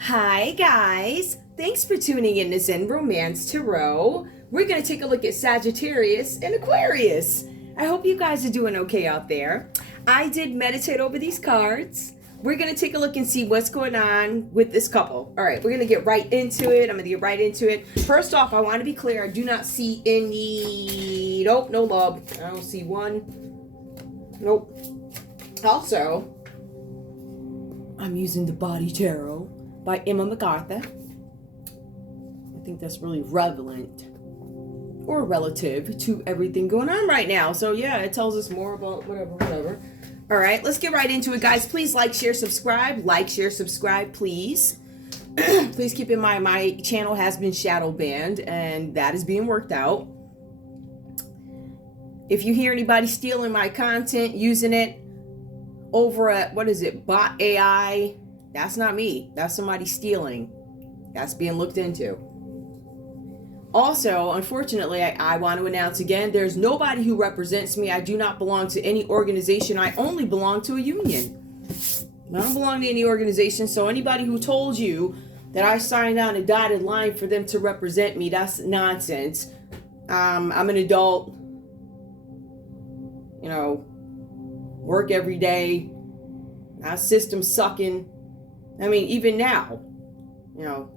Hi guys, thanks for tuning in to Zen Romance Tarot. We're going to take a look at Sagittarius and Aquarius. I hope you guys are doing okay out there. I did meditate over these cards. We're going to take a look and see what's going on with this couple. All right, we're going to get right into it. I'm going to get right into it. First off, I want to be clear. I do not see any... Nope, no love. I don't see one. Nope. Also, I'm using the Body Tarot by Emma MacArthur. I think that's really relevant or relative to everything going on right now. So yeah, it tells us more about whatever. All right, let's get right into it, guys. Please like, share, subscribe. Like, share, subscribe, please. Please keep in mind my channel has been shadow banned and that is being worked out. If you hear anybody stealing my content, using it over at, what is it, Bot AI, that's not me. That's somebody stealing. That's being looked into. Also, unfortunately, I want to announce again, there's nobody who represents me. I do not belong to any organization. I only belong to a union. I don't belong to any organization. So anybody who told you that I signed on a dotted line for them to represent me, that's nonsense. I'm an adult. You know, work every day. Our system's sucking. I mean, even now, you know.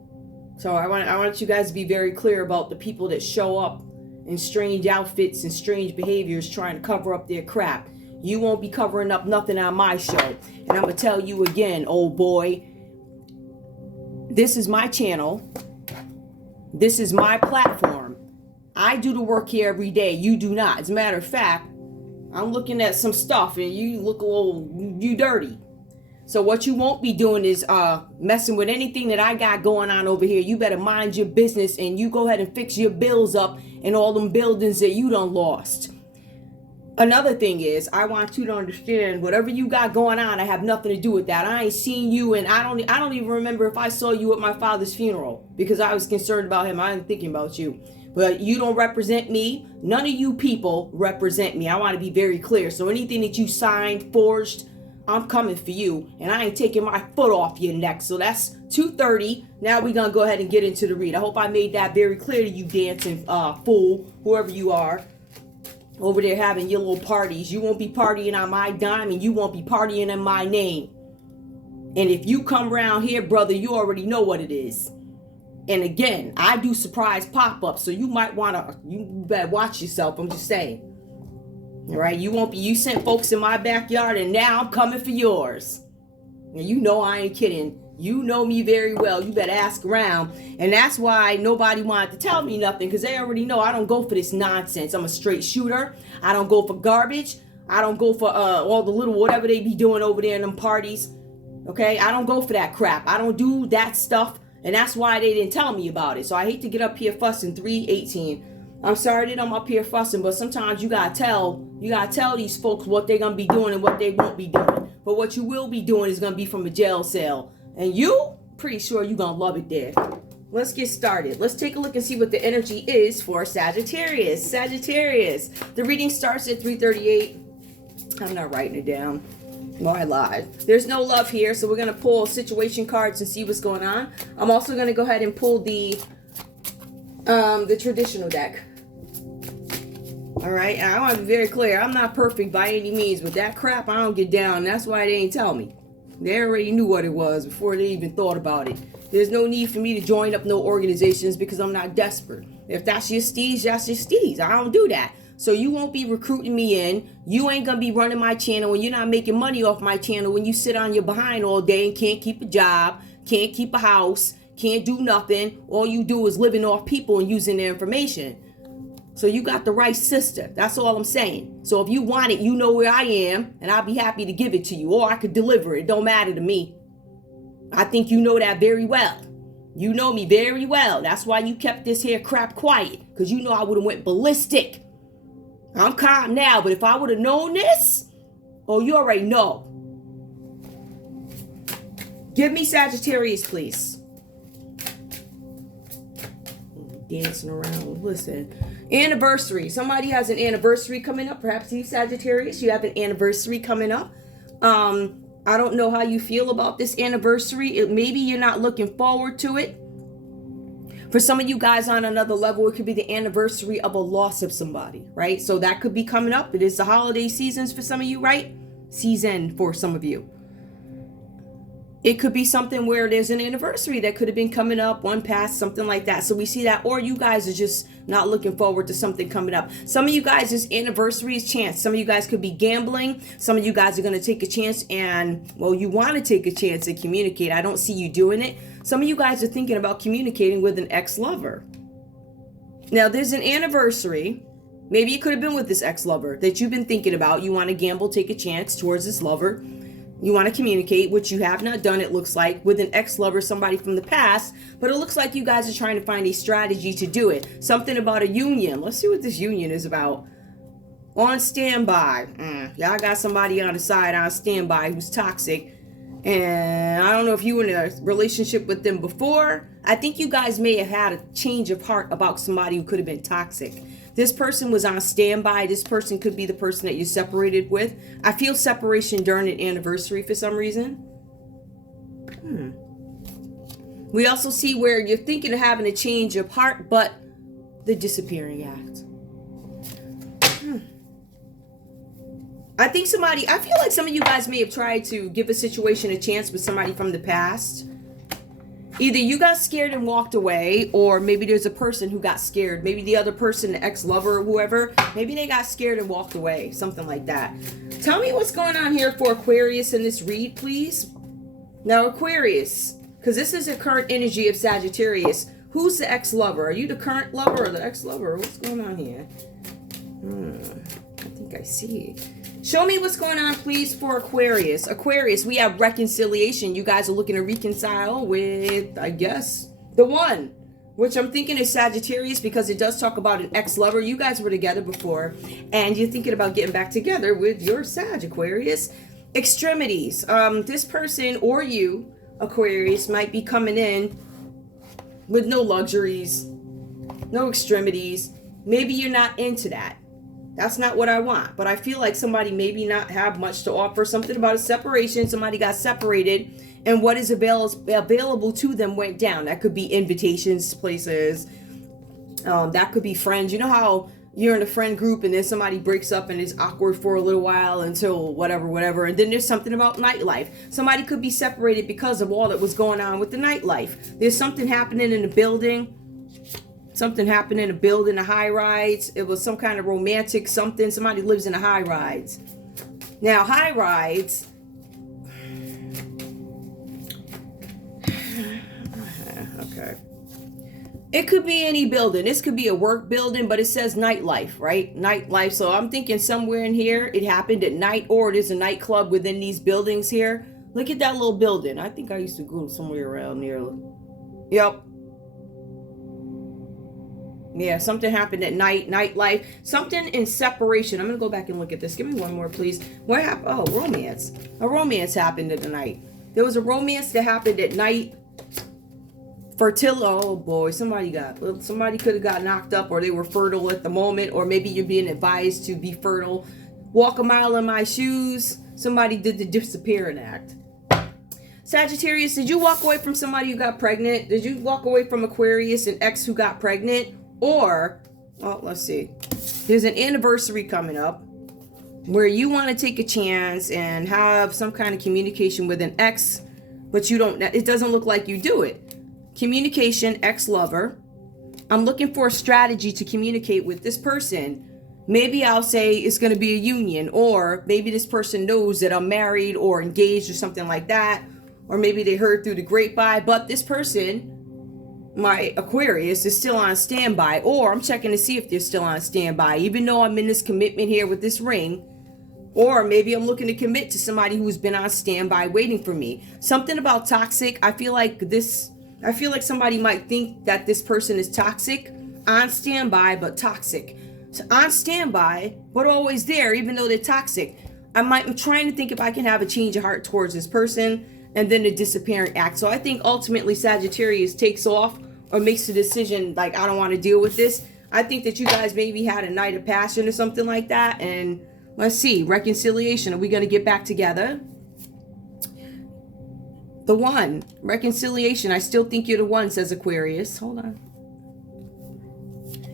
So I want you guys to be very clear about the people that show up in strange outfits and strange behaviors trying to cover up their crap. You won't be covering up nothing on my show. And I'm going to tell you again, old boy, this is my channel. This is my platform. I do the work here every day. You do not. As a matter of fact, I'm looking at some stuff and you look a little, you dirty. So what you won't be doing is messing with anything that I got going on over here. You better mind your business and you go ahead and fix your bills up in all them buildings that you done lost. Another thing is, I want you to understand, whatever you got going on, I have nothing to do with that. I ain't seen you, and I don't even remember if I saw you at my father's funeral because I was concerned about him. I ain't thinking about you. But you don't represent me. None of you people represent me. I want to be very clear. So anything that you signed, forged, I'm coming for you, and I ain't taking my foot off your neck. So that's 2:30. Now we're gonna go ahead and get into the read. I hope I made that very clear to you, dancing fool, whoever you are, over there having your little parties. You won't be partying on my dime, and you won't be partying in my name. And if you come around here, brother, you already know what it is. And again, I do surprise pop-ups, so you might wanna, you better watch yourself. I'm just saying. All right, you sent folks in my backyard and now I'm coming for yours. And you know I ain't kidding. You know me very well. You better ask around. And that's why nobody wanted to tell me nothing, because they already know I don't go for this nonsense. I'm a straight shooter. I don't go for garbage. I don't go for all the little whatever they be doing over there in them parties. Okay, I don't go for that crap. I don't do that stuff. And that's why they didn't tell me about it. So I hate to get up here fussing. 3:18. I'm sorry that I'm up here fussing, but sometimes you gotta tell these folks what they're gonna be doing and what they won't be doing. But what you will be doing is gonna be from a jail cell. And you, pretty sure you're gonna love it there. Let's get started. Let's take a look and see what the energy is for Sagittarius. Sagittarius. The reading starts at 3:38. I'm not writing it down. No, I lied. There's no love here, so we're gonna pull situation cards and see what's going on. I'm also gonna go ahead and pull the traditional deck. All right, and I want to be very clear. I'm not perfect by any means, but that crap I don't get down. That's why they didn't tell me. They already knew what it was before they even thought about it. There's no need for me to join up no organizations because I'm not desperate. If that's your steez, that's your steez. I don't do that. So you won't be recruiting me in. You ain't gonna be running my channel, and you're not making money off my channel when you sit on your behind all day and can't keep a job, can't keep a house, can't do nothing. All you do is living off people and using their information. So you got the right sister. That's all I'm saying. So if you want it, you know where I am, and I'll be happy to give it to you, or I could deliver it. Don't matter to me. I think you know that very well. You know me very well. That's why you kept this here crap quiet, because you know I would have went ballistic. I'm calm now, but if I would have known this, oh, you already know. Give me Sagittarius, please. Dancing around. Listen. Anniversary. Somebody has an anniversary coming up. Perhaps you, Sagittarius, you have an anniversary coming up. I don't know how you feel about this anniversary. Maybe you're not looking forward to it. For some of you guys on another level, it could be the anniversary of a loss of somebody, right? So that could be coming up. It is the holiday seasons for some of you, right? Season for some of you. It could be something where there's an anniversary that could have been coming up, one past, something like that. So we see that, or you guys are just not looking forward to something coming up. Some of you guys, this anniversary is chance. Some of you guys could be gambling. Some of you guys are going to take a chance and, well, you want to take a chance and communicate. I don't see you doing it. Some of you guys are thinking about communicating with an ex-lover. Now, there's an anniversary. Maybe it could have been with this ex-lover that you've been thinking about. You want to gamble, take a chance towards this lover. You want to communicate, which you have not done, it looks like, with an ex-lover, somebody from the past. But it looks like you guys are trying to find a strategy to do it. Something about a union. Let's see what this union is about. On standby. Y'all got somebody on the side on standby who's toxic. And I don't know if you were in a relationship with them before. I think you guys may have had a change of heart about somebody who could have been toxic. This person was on standby. This person could be the person that you separated with. I feel separation during an anniversary for some reason. We also see where you're thinking of having a change of heart, but the disappearing act. I feel like some of you guys may have tried to give a situation a chance with somebody from the past. Either you got scared and walked away, or maybe there's a person who got scared. Maybe the other person, the ex-lover or whoever, maybe they got scared and walked away. Something like that. Tell me what's going on here for Aquarius in this read, please. Now, Aquarius, because this is the current energy of Sagittarius. Who's the ex-lover? Are you the current lover or the ex-lover? What's going on here? I think I see. Show me what's going on, please, for Aquarius. Aquarius, we have reconciliation. You guys are looking to reconcile with, I guess, the one, which I'm thinking is Sagittarius because it does talk about an ex-lover. You guys were together before, and you're thinking about getting back together with your Sag, Aquarius. Extremities. This person or you, Aquarius, might be coming in with no luxuries, no extremities. Maybe you're not into that. That's not what I want. But I feel like somebody maybe not have much to offer. Something about a separation. Somebody got separated. And what is available to them went down. That could be invitations to places. That could be friends. You know how you're in a friend group and then somebody breaks up and it's awkward for a little while until whatever. And then there's something about nightlife. Somebody could be separated because of all that was going on with the nightlife. There's something happening in the building. Something happened in a building, a high rise. It was some kind of romantic something. Somebody lives in a high rise. Now, high rise. Okay. It could be any building. This could be a work building, but it says nightlife, right? Nightlife. So I'm thinking somewhere in here it happened at night, or there's a nightclub within these buildings here. Look at that little building. I think I used to go somewhere around near. Yep. Yeah, something happened at night, nightlife, something in separation. I'm going to go back and look at this. Give me one more, please. What happened? Oh, romance. A romance happened at the night. There was a romance that happened at night. Fertility. Oh, boy. Somebody could have got knocked up, or they were fertile at the moment, or maybe you're being advised to be fertile. Walk a mile in my shoes. Somebody did the disappearing act. Sagittarius, did you walk away from somebody who got pregnant? Did you walk away from Aquarius, an ex who got pregnant? Or, well, let's see. There's an anniversary coming up where you want to take a chance and have some kind of communication with an ex, but you don't, it doesn't look like you do it. Communication, ex-lover. I'm looking for a strategy to communicate with this person. Maybe I'll say it's going to be a union, or maybe this person knows that I'm married or engaged or something like that. Or maybe they heard through the grapevine, but this person, my Aquarius, is still on standby, or I'm checking to see if they're still on standby, even though I'm in this commitment here with this ring. Or maybe I'm looking to commit to somebody who's been on standby waiting for me. Something about toxic. I feel like somebody might think that this person is toxic, on standby, but toxic. So on standby, but always there, even though they're toxic. I'm trying to think if I can have a change of heart towards this person. And then the disappearing act. So I think ultimately Sagittarius takes off or makes a decision like, I don't want to deal with this. I think that you guys maybe had a night of passion or something like that. And let's see, reconciliation. Are we going to get back together? The one. Reconciliation. I still think you're the one, says Aquarius. Hold on.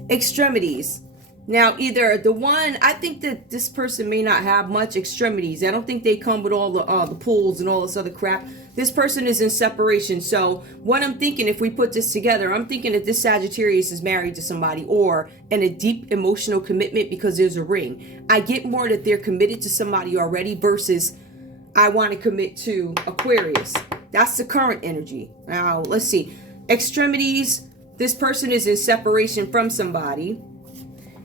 Extremities. Now, either the one, I think that this person may not have much extremities. I don't think they come with all the pulls and all this other crap. This person is in separation. So what I'm thinking, if we put this together, I'm thinking that this Sagittarius is married to somebody or in a deep emotional commitment because there's a ring. I get more that they're committed to somebody already versus I want to commit to Aquarius. That's the current energy. Now, let's see. Extremities. This person is in separation from somebody.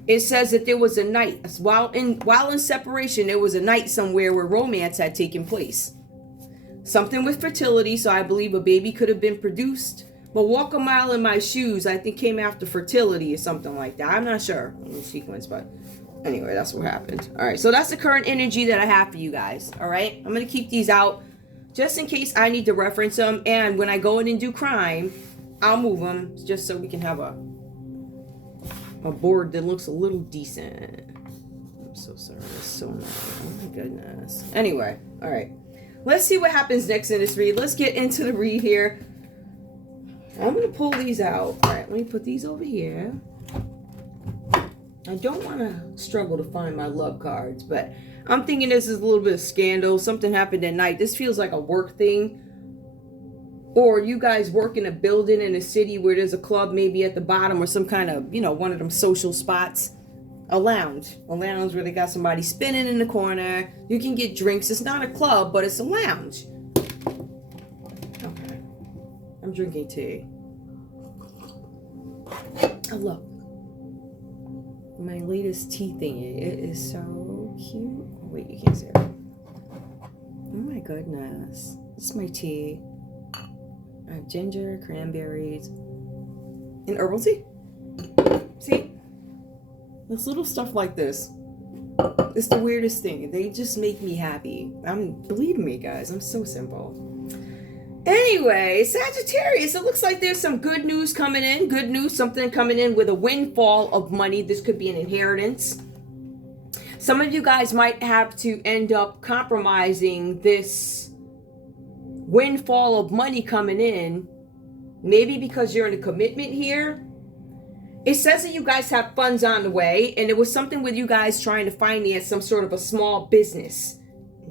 It says that there was a night, while in separation, there was a night somewhere where romance had taken place. Something with fertility, so I believe a baby could have been produced. But walk a mile in my shoes, I think came after fertility or something like that. I'm not sure in the sequence, but anyway, that's what happened. All right, so that's the current energy that I have for you guys. All right, I'm going to keep these out just in case I need to reference them. And when I go in and do crime, I'll move them just so we can have a board that looks a little decent. I'm so sorry. It's so annoying. Oh my goodness. Anyway, all right. Let's see what happens next in this read. Let's get into the read here. I'm going to pull these out. All right, let me put these over here. I don't want to struggle to find my love cards, but I'm thinking this is a little bit of scandal. Something happened at night. This feels like a work thing. Or you guys work in a building in a city where there's a club maybe at the bottom or some kind of, one of them social spots. A lounge where they got somebody spinning in the corner. You can get drinks. It's not a club, but it's a lounge. Okay. I'm drinking tea. Oh, look. My latest tea thingy. It is so cute. Oh, wait, you can't see it. Oh my goodness. This is my tea. I have ginger, cranberries, and herbal tea. See? It's little stuff like this. It's the weirdest thing. They just make me happy. Believe me, guys, I'm so simple. Anyway, Sagittarius, it looks like there's some good news coming in. Good news, something coming in with a windfall of money. This could be an inheritance. Some of you guys might have to end up compromising this windfall of money coming in, maybe because you're in a commitment here. It says that you guys have funds on the way, and it was something with you guys trying to finance some sort of a small business.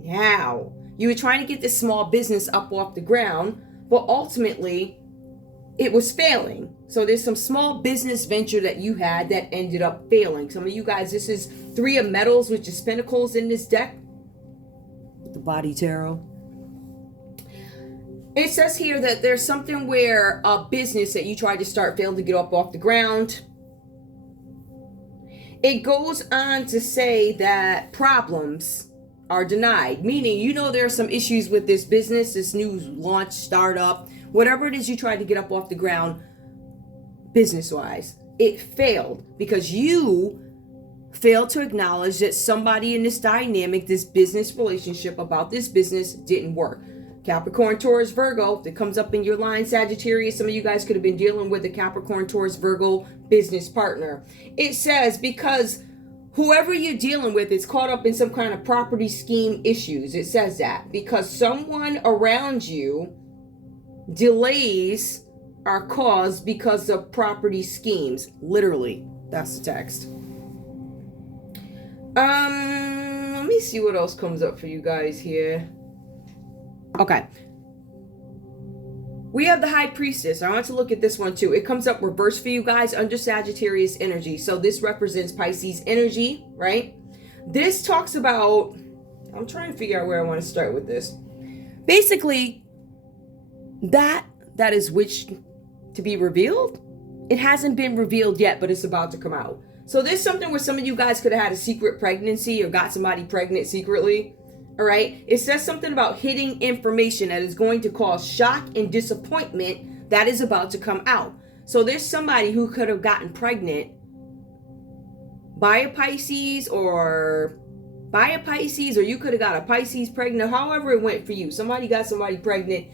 Now, you were trying to get this small business up off the ground, but ultimately, it was failing. So there's some small business venture that you had that ended up failing. Some of you guys, this is 3 of Metals, which is Pentacles in this deck. The Body Tarot. It says here that there's something where a business that you tried to start failed to get up off the ground. It goes on to say that problems are denied, meaning there are some issues with this business, this new launch, startup, whatever it is you tried to get up off the ground business-wise. It failed because you failed to acknowledge that somebody in this dynamic, this business relationship about this business didn't work. Capricorn, Taurus, Virgo, that comes up in your line, Sagittarius. Some of you guys could have been dealing with a Capricorn, Taurus, Virgo business partner. It says because whoever you're dealing with is caught up in some kind of property scheme issues. It says that because someone around you delays are caused because of property schemes. Literally, that's the text. Let me see what else comes up for you guys here. Okay. We have the High Priestess. I want to look at this one too. It comes up reverse for you guys under Sagittarius energy. So this represents Pisces energy, right? This talks about, I'm trying to figure out where I want to start with this. Basically, that is which to be revealed. It hasn't been revealed yet, but it's about to come out. So there's something where some of you guys could have had a secret pregnancy or got somebody pregnant secretly. All right. It says something about hidden information that is going to cause shock and disappointment that is about to come out. So there's somebody who could have gotten pregnant by a Pisces or you could have got a Pisces pregnant, however it went for you. Somebody got somebody pregnant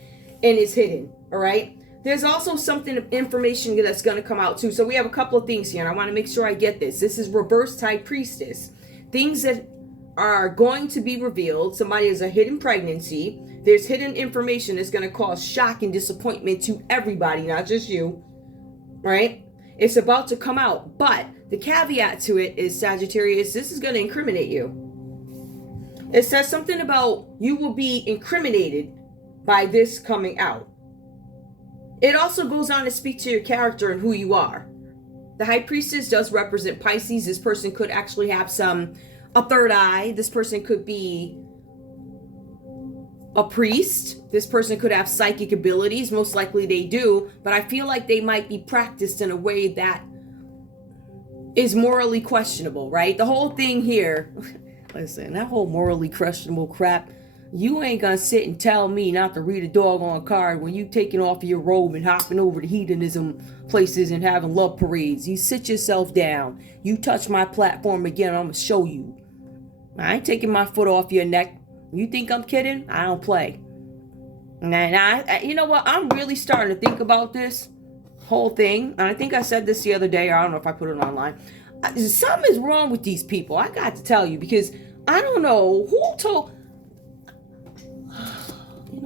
and it's hidden. All right. There's also something of information that's going to come out too. So we have a couple of things here and I want to make sure I get this. This is reverse High Priestess. Things that are going to be revealed. Somebody has a hidden pregnancy. There's hidden information that's going to cause shock and disappointment to everybody, not just you, right? It's about to come out. But the caveat to it is, Sagittarius, this is going to incriminate you. It says something about you will be incriminated by this coming out. It also goes on to speak to your character and who you are. The High Priestess does represent Pisces. This person could actually have a third eye. This person could be a priest. This person could have psychic abilities. Most likely they do. But I feel like they might be practiced in a way that is morally questionable, right? The whole thing here, listen, that whole morally questionable crap, you ain't gonna sit and tell me not to read a doggone card when you taking off your robe and hopping over to hedonism places and having love parades. You sit yourself down. You touch my platform again, I'm gonna show you. I ain't taking my foot off your neck. You think I'm kidding? I don't play. And I you know what? I'm really starting to think about this whole thing. And I think I said this the other day, or I don't know if I put it online. Something is wrong with these people. I got to tell you, because I don't know who told...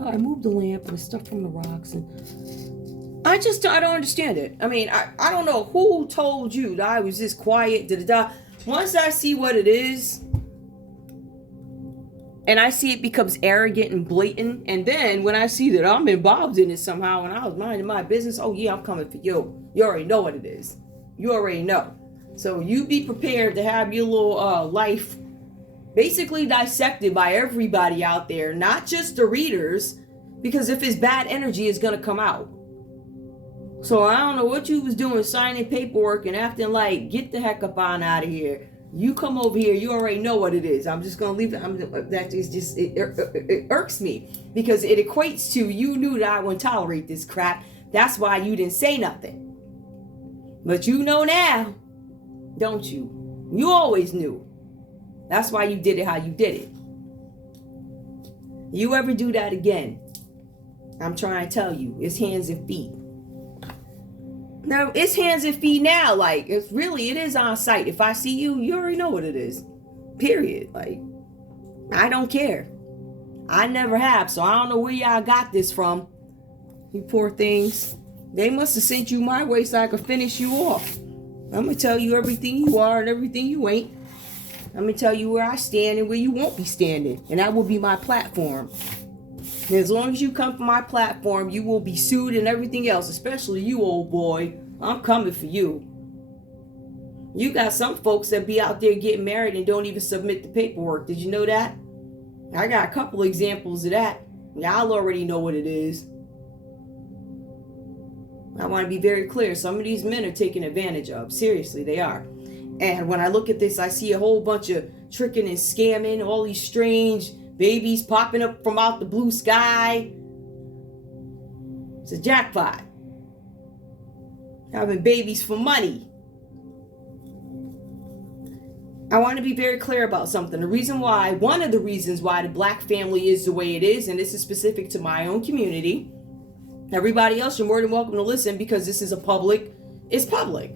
I moved the lamp and the stuff from the rocks, and I don't understand it. I mean, I don't know who told you that I was this quiet, Once I see what it is, and I see it becomes arrogant and blatant, and then when I see that I'm involved in it somehow and I was minding my business, oh yeah, I'm coming for you. You already know what it is. You already know. So you be prepared to have your little life basically dissected by everybody out there, not just the readers, because if it's bad energy, it's going to come out. So I don't know what you was doing, signing paperwork and acting like, get the heck up on out of here. You come over here, you already know what it is. I'm just going to leave it. That is just, it irks me, because it equates to, you knew that I wouldn't tolerate this crap. That's why you didn't say nothing. But you know now, don't you? You always knew. That's why you did it how you did it. You ever do that again, I'm trying to tell you, it's hands and feet. Now, it's hands and feet now. Like, it is on sight. If I see you, you already know what it is. Period. Like, I don't care. I never have, so I don't know where y'all got this from. You poor things. They must have sent you my way so I could finish you off. I'm going to tell you everything you are and everything you ain't. I'm going to tell you where I stand and where you won't be standing. And that will be my platform. And as long as you come from my platform, you will be sued and everything else. Especially you, old boy. I'm coming for you. You got some folks that be out there getting married and don't even submit the paperwork. Did you know that? I got a couple examples of that. Y'all already know what it is. I want to be very clear. Some of these men are taken advantage of. Seriously, they are. And when I look at this, I see a whole bunch of tricking and scamming, all these strange babies popping up from out the blue sky. It's a jackpot. Having babies for money. I want to be very clear about something. One of the reasons why the black family is the way it is, and this is specific to my own community. Everybody else, you're more than welcome to listen, because this is it's public.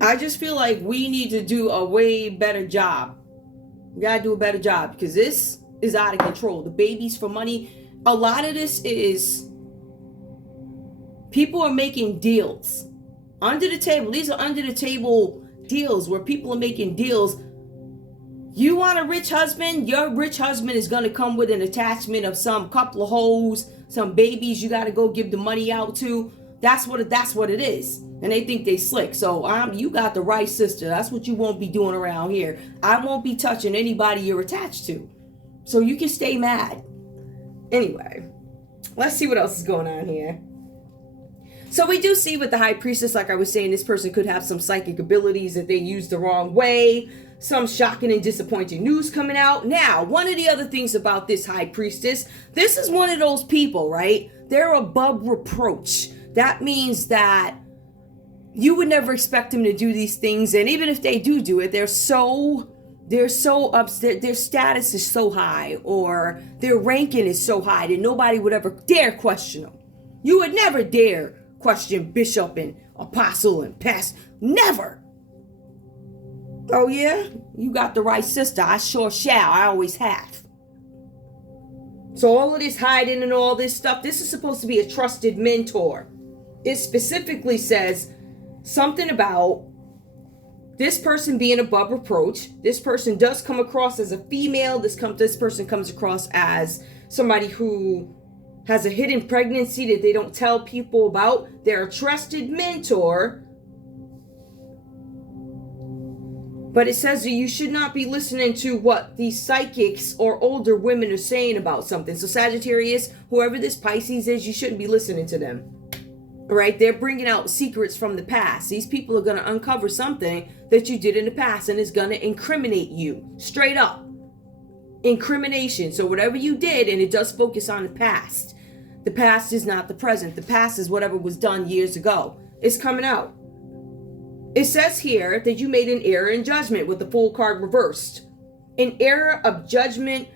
I just feel like we need to do a way better job. We gotta do a better job, because this is out of control. The babies for money. A lot of this is people are making deals under the table. These are under the table deals where people are making deals. You want a rich husband? Your rich husband is going to come with an attachment of some couple of hoes, some babies you got to go give the money out to. That's what it is. And they think they slick. So you got the right sister. That's what you won't be doing around here. I won't be touching anybody you're attached to. So you can stay mad. Anyway, let's see what else is going on here. So we do see with the High Priestess, like I was saying, this person could have some psychic abilities that they used the wrong way. Some shocking and disappointing news coming out. Now, one of the other things about this High Priestess, this is one of those people, right? They're above reproach. That means that you would never expect them to do these things. And even if they do it, they're so upset. Their status is so high, or their ranking is so high that nobody would ever dare question them. You would never dare question bishop and apostle and pastor. Never. Oh yeah? You got the right sister. I sure shall. I always have. So all of this hiding and all this stuff, this is supposed to be a trusted mentor. It specifically says something about this person being above reproach. This person does come across as a female. This person comes across as somebody who has a hidden pregnancy that they don't tell people about. They're a trusted mentor. But it says that you should not be listening to what these psychics or older women are saying about something. So Sagittarius, whoever this Pisces is, you shouldn't be listening to them. All right? They're bringing out secrets from the past. These people are going to uncover something that you did in the past, and it's going to incriminate you. Straight up. Incrimination. So whatever you did, and it does focus on the past. The past is not the present. The past is whatever was done years ago. It's coming out. It says here that you made an error in judgment with the Fool card reversed. An error of judgment,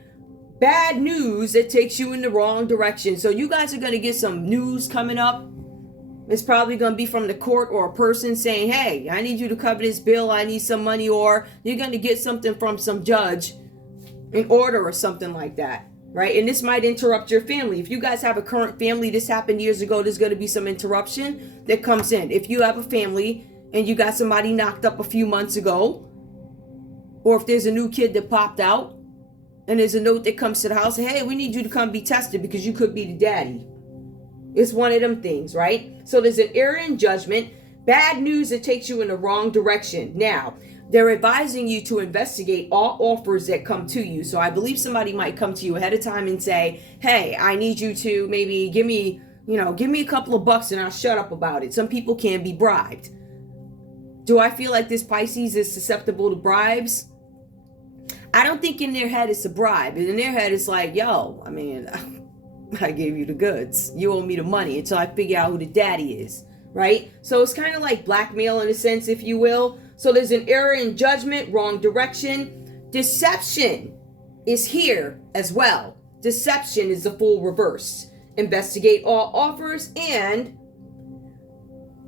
bad news that takes you in the wrong direction. So you guys are going to get some news coming up. It's probably going to be from the court or a person saying, hey, I need you to cover this bill. I need some money. Or you're going to get something from some judge, an order or something like that. Right? And this might interrupt your family. If you guys have a current family, this happened years ago, there's going to be some interruption that comes in. If you have a family and you got somebody knocked up a few months ago, or if there's a new kid that popped out and there's a note that comes to the house, hey, we need you to come be tested because you could be the daddy. It's one of them things, right? So there's an error in judgment, bad news that takes you in the wrong direction. Now, they're advising you to investigate all offers that come to you. So I believe somebody might come to you ahead of time and say, hey, I need you to maybe give me a couple of bucks and I'll shut up about it. Some people can be bribed. Do I feel like this Pisces is susceptible to bribes? I don't think in their head it's a bribe. In their head it's like, yo, I mean, I gave you the goods. You owe me the money until I figure out who the daddy is, right? So it's kind of like blackmail in a sense, if you will. So there's an error in judgment, wrong direction. Deception is here as well. Deception is the Fool reverse. Investigate all offers, and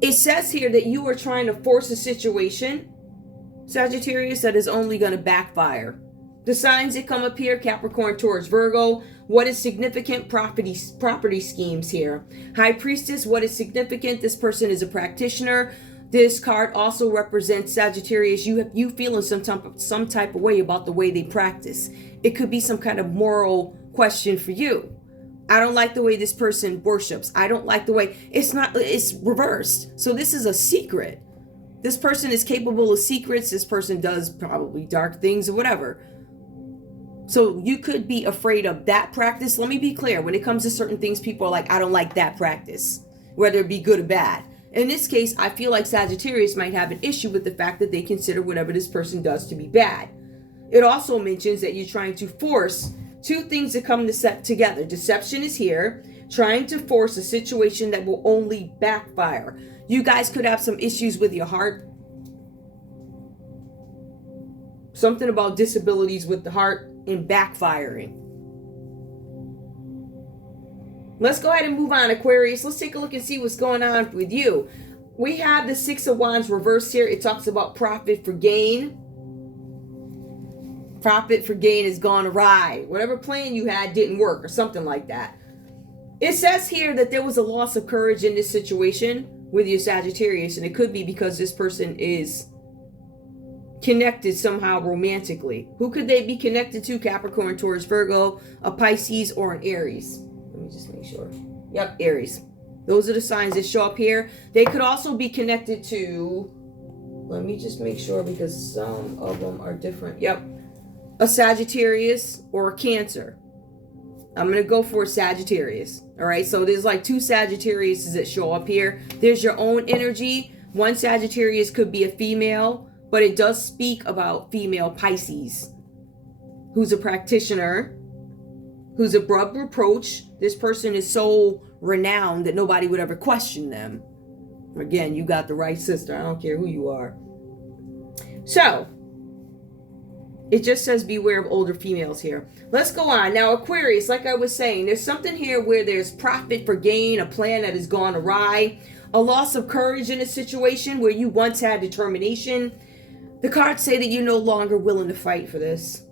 it says here that you are trying to force a situation, Sagittarius, that is only going to backfire. The signs that come up here, Capricorn, Taurus, Virgo. What is significant? Property schemes here. High Priestess, what is significant? This person is a practitioner. This card also represents Sagittarius. You feeling some type of way about the way they practice. It could be some kind of moral question for you. I don't like the way this person worships. I don't like the way it's reversed. So this is a secret. This person is capable of secrets. This person does probably dark things or whatever. So you could be afraid of that practice. Let me be clear. When it comes to certain things, people are like, I don't like that practice, whether it be good or bad. In this case, I feel like Sagittarius might have an issue with the fact that they consider whatever this person does to be bad. It also mentions that you're trying to force two things to come together. Deception is here, trying to force a situation that will only backfire. You guys could have some issues with your heart. Something about disabilities with the heart and backfiring. Let's go ahead and move on, Aquarius. Let's take a look and see what's going on with you. We have the Six of Wands reversed here. It talks about profit for gain. Profit for gain has gone awry. Whatever plan you had didn't work or something like that. It says here that there was a loss of courage in this situation with your Sagittarius, and it could be because this person is connected somehow romantically. Who could they be connected to? Capricorn, Taurus, Virgo, a Pisces, or an Aries. Let me just make sure. Yep, Aries. Those are the signs that show up here. They could also be connected to, let me just make sure because some of them are different. Yep. A Sagittarius or a Cancer. I'm going to go for a Sagittarius. All right. So there's like two Sagittariuses that show up here. There's your own energy. One Sagittarius could be a female, but it does speak about female Pisces who's a practitioner, who's above reproach. This person is so renowned that nobody would ever question them. Again, you got the right sister. I don't care who you are. So it just says beware of older females here. Let's go on. Now, Aquarius, like I was saying, there's something here where there's profit for gain, a plan that has gone awry, a loss of courage in a situation where you once had determination. The cards say that you're no longer willing to fight for this.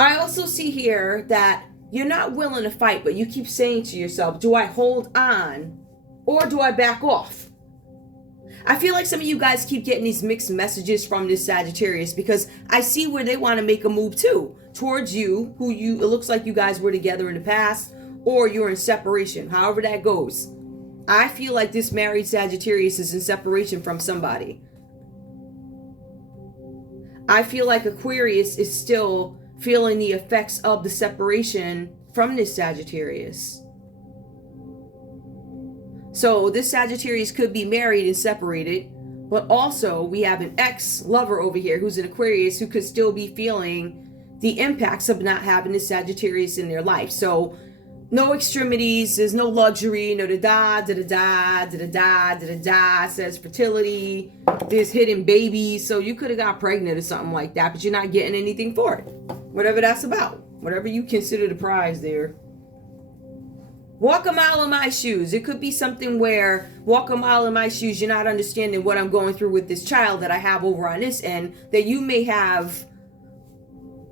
I also see here that you're not willing to fight, but you keep saying to yourself, do I hold on or do I back off? I feel like some of you guys keep getting these mixed messages from this Sagittarius, because I see where they want to make a move too towards you, it looks like you guys were together in the past, or you're in separation, however that goes. I feel like this married Sagittarius is in separation from somebody. I feel like Aquarius is still feeling the effects of the separation from this Sagittarius. So this Sagittarius could be married and separated, but also we have an ex-lover over here who's an Aquarius who could still be feeling the impacts of not having this Sagittarius in their life. So no extremities, there's no luxury, no da-da-da, says fertility, there's hidden babies, so you could have got pregnant or something like that, but you're not getting anything for it. Whatever that's about, whatever you consider the prize there. Walk a mile in my shoes. It could be something where, walk a mile in my shoes, you're not understanding what I'm going through with this child that I have over on this end, that you may have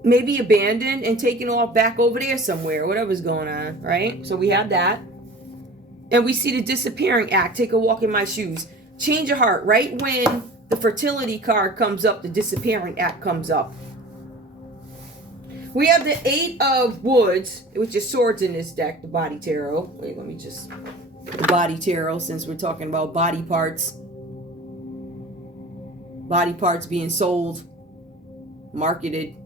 maybe abandoned and taken off back over there somewhere, whatever's going on, right? So we have that. And we see the disappearing act. Take a walk in my shoes. Change your heart. Right when the fertility card comes up, the disappearing act comes up. We have the 8 of Wands, which is swords in this deck, the body tarot. Wait, let me just... The body tarot, since we're talking about body parts. Body parts being sold, marketed.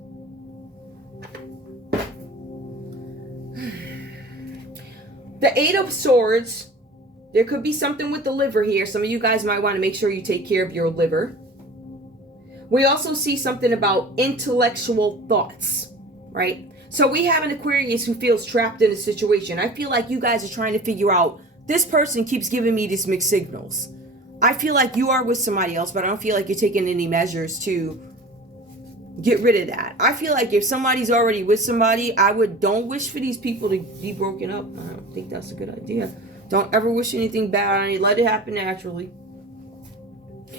The 8 of Swords, there could be something with the liver here. Some of you guys might want to make sure you take care of your liver. We also see something about intellectual thoughts, right? So we have an Aquarius who feels trapped in a situation. I feel like you guys are trying to figure out, this person keeps giving me these mixed signals. I feel like you are with somebody else, but I don't feel like you're taking any measures to get rid of that. I feel like if somebody's already with somebody, don't wish for these people to be broken up. I don't think that's a good idea. Don't ever wish anything bad on you. Let it happen naturally.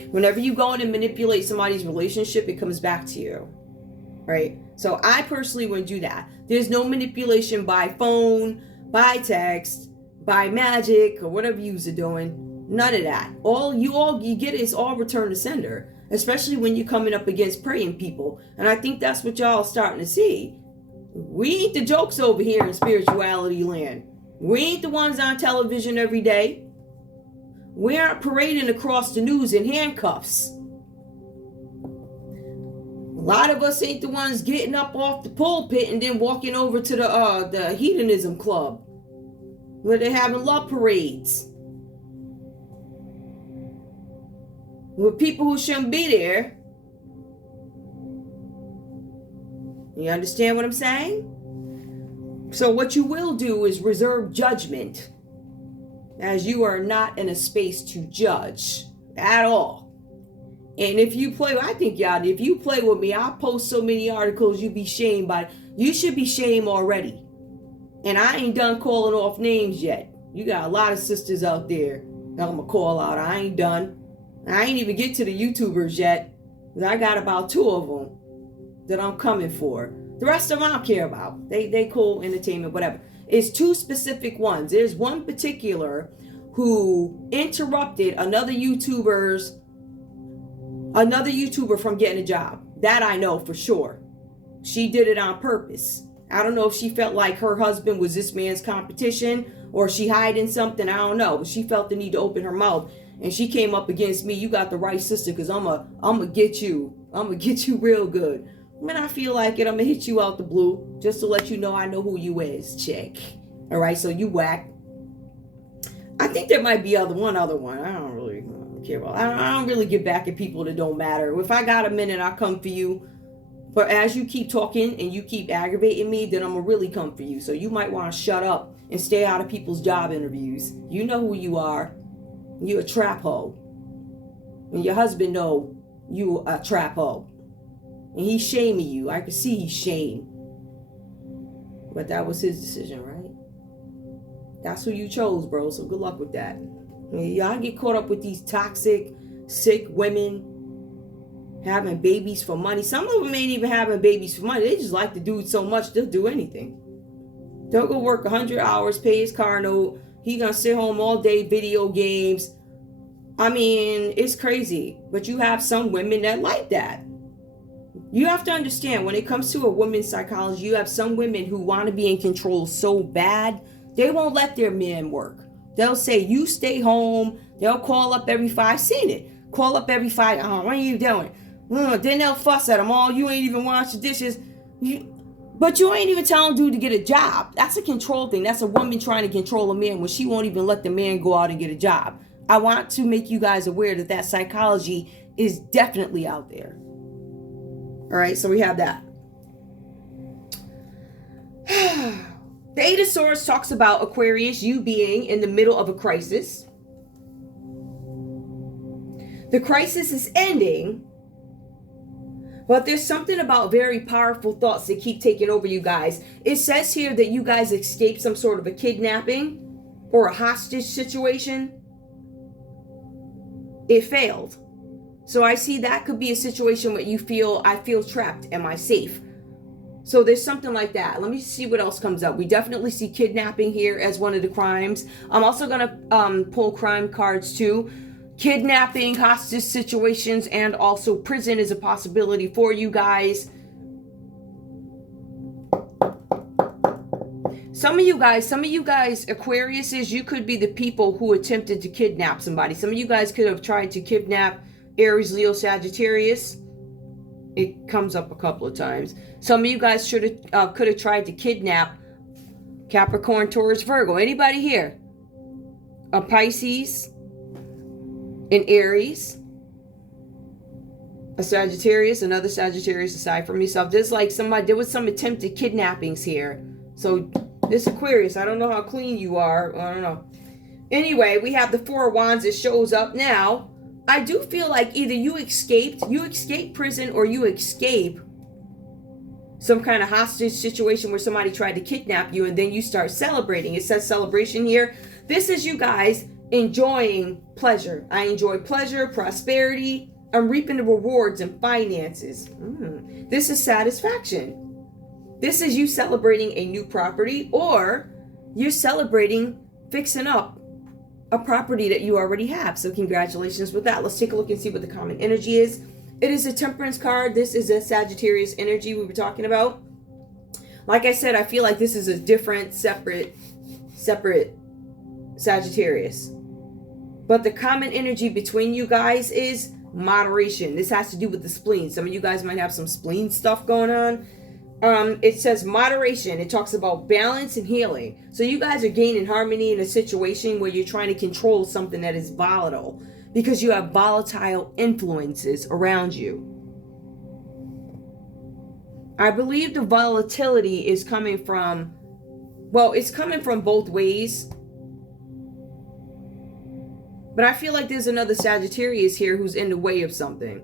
Whenever you go in and manipulate somebody's relationship, it comes back to you, right? So I personally wouldn't do that. There's no manipulation by phone, by text, by magic, or whatever you're doing. None of that. All you get is all return to sender. Especially when you're coming up against praying people. And I think that's what y'all are starting to see. We ain't the jokes over here in spirituality land. We ain't the ones on television every day. We aren't parading across the news in handcuffs. A lot of us ain't the ones getting up off the pulpit and then walking over to the hedonism club where they're having love parades with people who shouldn't be there. You understand what I'm saying? So what you will do is reserve judgment, as you are not in a space to judge at all. And if you play, I think y'all, if you play with me, I'll post so many articles you'd be shamed by. You should be shamed already. And I ain't done calling off names yet. You got a lot of sisters out there that I'm gonna call out. I ain't done. I ain't even get to the YouTubers yet. I got about 2 of them that I'm coming for. The rest of them I don't care about. They cool, entertainment, whatever. It's 2 specific ones. There's one particular who interrupted another YouTuber from getting a job. That I know for sure. She did it on purpose. I don't know if she felt like her husband was this man's competition or she hiding something. I don't know. But she felt the need to open her mouth. And she came up against me. You got the right sister, because I'm gonna get you. I'm gonna get you real good. When I feel like it, I'm gonna hit you out the blue just to let you know I know who you is, chick. All right, so you whack. I think there might be one other one. I don't really care about. I don't really get back at people that don't matter. If I got a minute, I'll come for you. But as you keep talking and you keep aggravating me, then I'm gonna really come for you. So you might want to shut up and stay out of people's job interviews. You know who you are. You a trap hoe. And your husband know you a trap hoe. And he's shaming you. I can see he's shamed. But that was his decision, right? That's who you chose, bro. So good luck with that. Y'all get caught up with these toxic, sick women having babies for money. Some of them ain't even having babies for money. They just like the dude so much they'll do anything. They'll go work 100 hours, pay his car note. He gonna sit home all day, video games. I mean, it's crazy. But you have some women that like that. You have to understand, when it comes to a woman's psychology, you have some women who want to be in control so bad, they won't let their man work. They'll say, you stay home. They'll call up every 5. I've seen it. Call up every 5. Oh, what are you doing? Then they'll fuss at them. Oh, you ain't even wash the dishes. But you ain't even telling dude to get a job. That's a control thing. That's a woman trying to control a man when she won't even let the man go out and get a job. I want to make you guys aware that that psychology is definitely out there. All right, so we have that. The Eight of Swords talks about Aquarius, you being in the middle of a crisis. The crisis is ending, but there's something about very powerful thoughts that keep taking over you guys. It says here that you guys escaped some sort of a kidnapping or a hostage situation. It failed. So I see that could be a situation where you feel, I feel trapped. Am I safe? So there's something like that. Let me see what else comes up. We definitely see kidnapping here as one of the crimes. I'm also going to pull crime cards too. Kidnapping, hostage situations, and also prison is a possibility for you guys. Some of you guys, Aquariuses, you could be the people who attempted to kidnap somebody. Some of you guys could have tried to kidnap Aries, Leo, Sagittarius. It comes up a couple of times. Some of you guys could have tried to kidnap Capricorn, Taurus, Virgo. Anybody here? A Pisces, an Aries, a Sagittarius, another Sagittarius aside from myself. There's like somebody, there was some attempted kidnappings here. So this Aquarius, I don't know how clean you are. I don't know. Anyway, we have the Four of Wands. It shows up now. I do feel like either you escaped prison, or you escape some kind of hostage situation where somebody tried to kidnap you, and then you start celebrating. It says celebration here. This is you guys enjoying pleasure. I enjoy pleasure, prosperity. I'm reaping the rewards and finances. This is satisfaction. This is you celebrating a new property, or you're celebrating fixing up a property that you already have. So congratulations with that. Let's take a look and see what the common energy is. It is a Temperance card. This is a Sagittarius energy we were talking about. Like I said, I feel like this is a different, separate Sagittarius. But the common energy between you guys is moderation. This has to do with the spleen. Some of you guys might have some spleen stuff going on. It says moderation. It talks about balance and healing. So you guys are gaining harmony in a situation where you're trying to control something that is volatile, because you have volatile influences around you. I believe the volatility is coming from, well, it's coming from both ways. But I feel like there's another Sagittarius here who's in the way of something.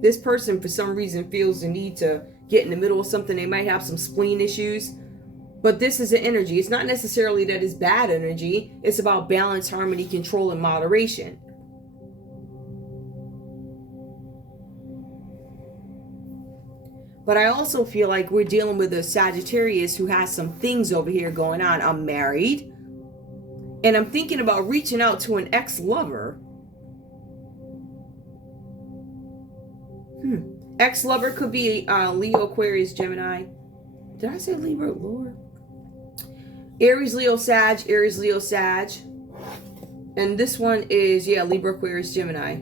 This person, for some reason, feels the need to get in the middle of something. They might have some spleen issues. But this is an energy. It's not necessarily that it's bad energy. It's about balance, harmony, control, and moderation. But I also feel like we're dealing with a Sagittarius who has some things over here going on. I'm married, and I'm thinking about reaching out to an ex-lover. Ex-lover could be Leo, Aquarius, Gemini. Did I say Libra? Lord. Aries, Leo, Sag. Aries, Leo, Sag. And this one is, yeah, Libra, Aquarius, Gemini.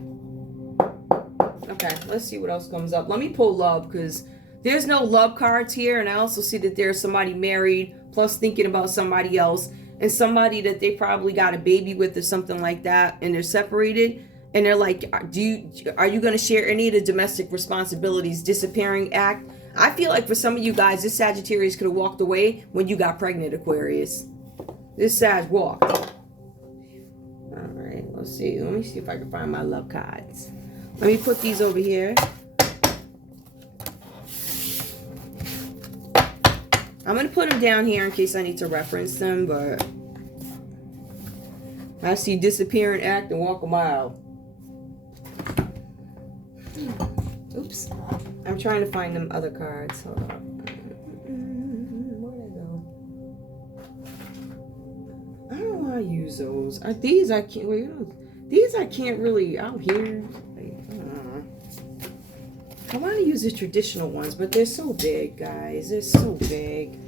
Okay, let's see what else comes up. Let me pull love, because there's no love cards here. And I also see that there's somebody married, plus thinking about somebody else, and somebody that they probably got a baby with or something like that, and they're separated. And they're like, are you going to share any of the domestic responsibilities? Disappearing act. I feel like for some of you guys, this Sagittarius could have walked away when you got pregnant, Aquarius. This Sag walked. All right, let's see. Let me see if I can find my love cards. Let me put these over here. I'm going to put them down here in case I need to reference them, but I see disappearing act and walk a mile. Oops. I'm trying to find them other cards. Hold on. Where'd I use those. These I can't. Wait, these I can't really out here. I want to use the traditional ones, but they're so big, guys. They're so big.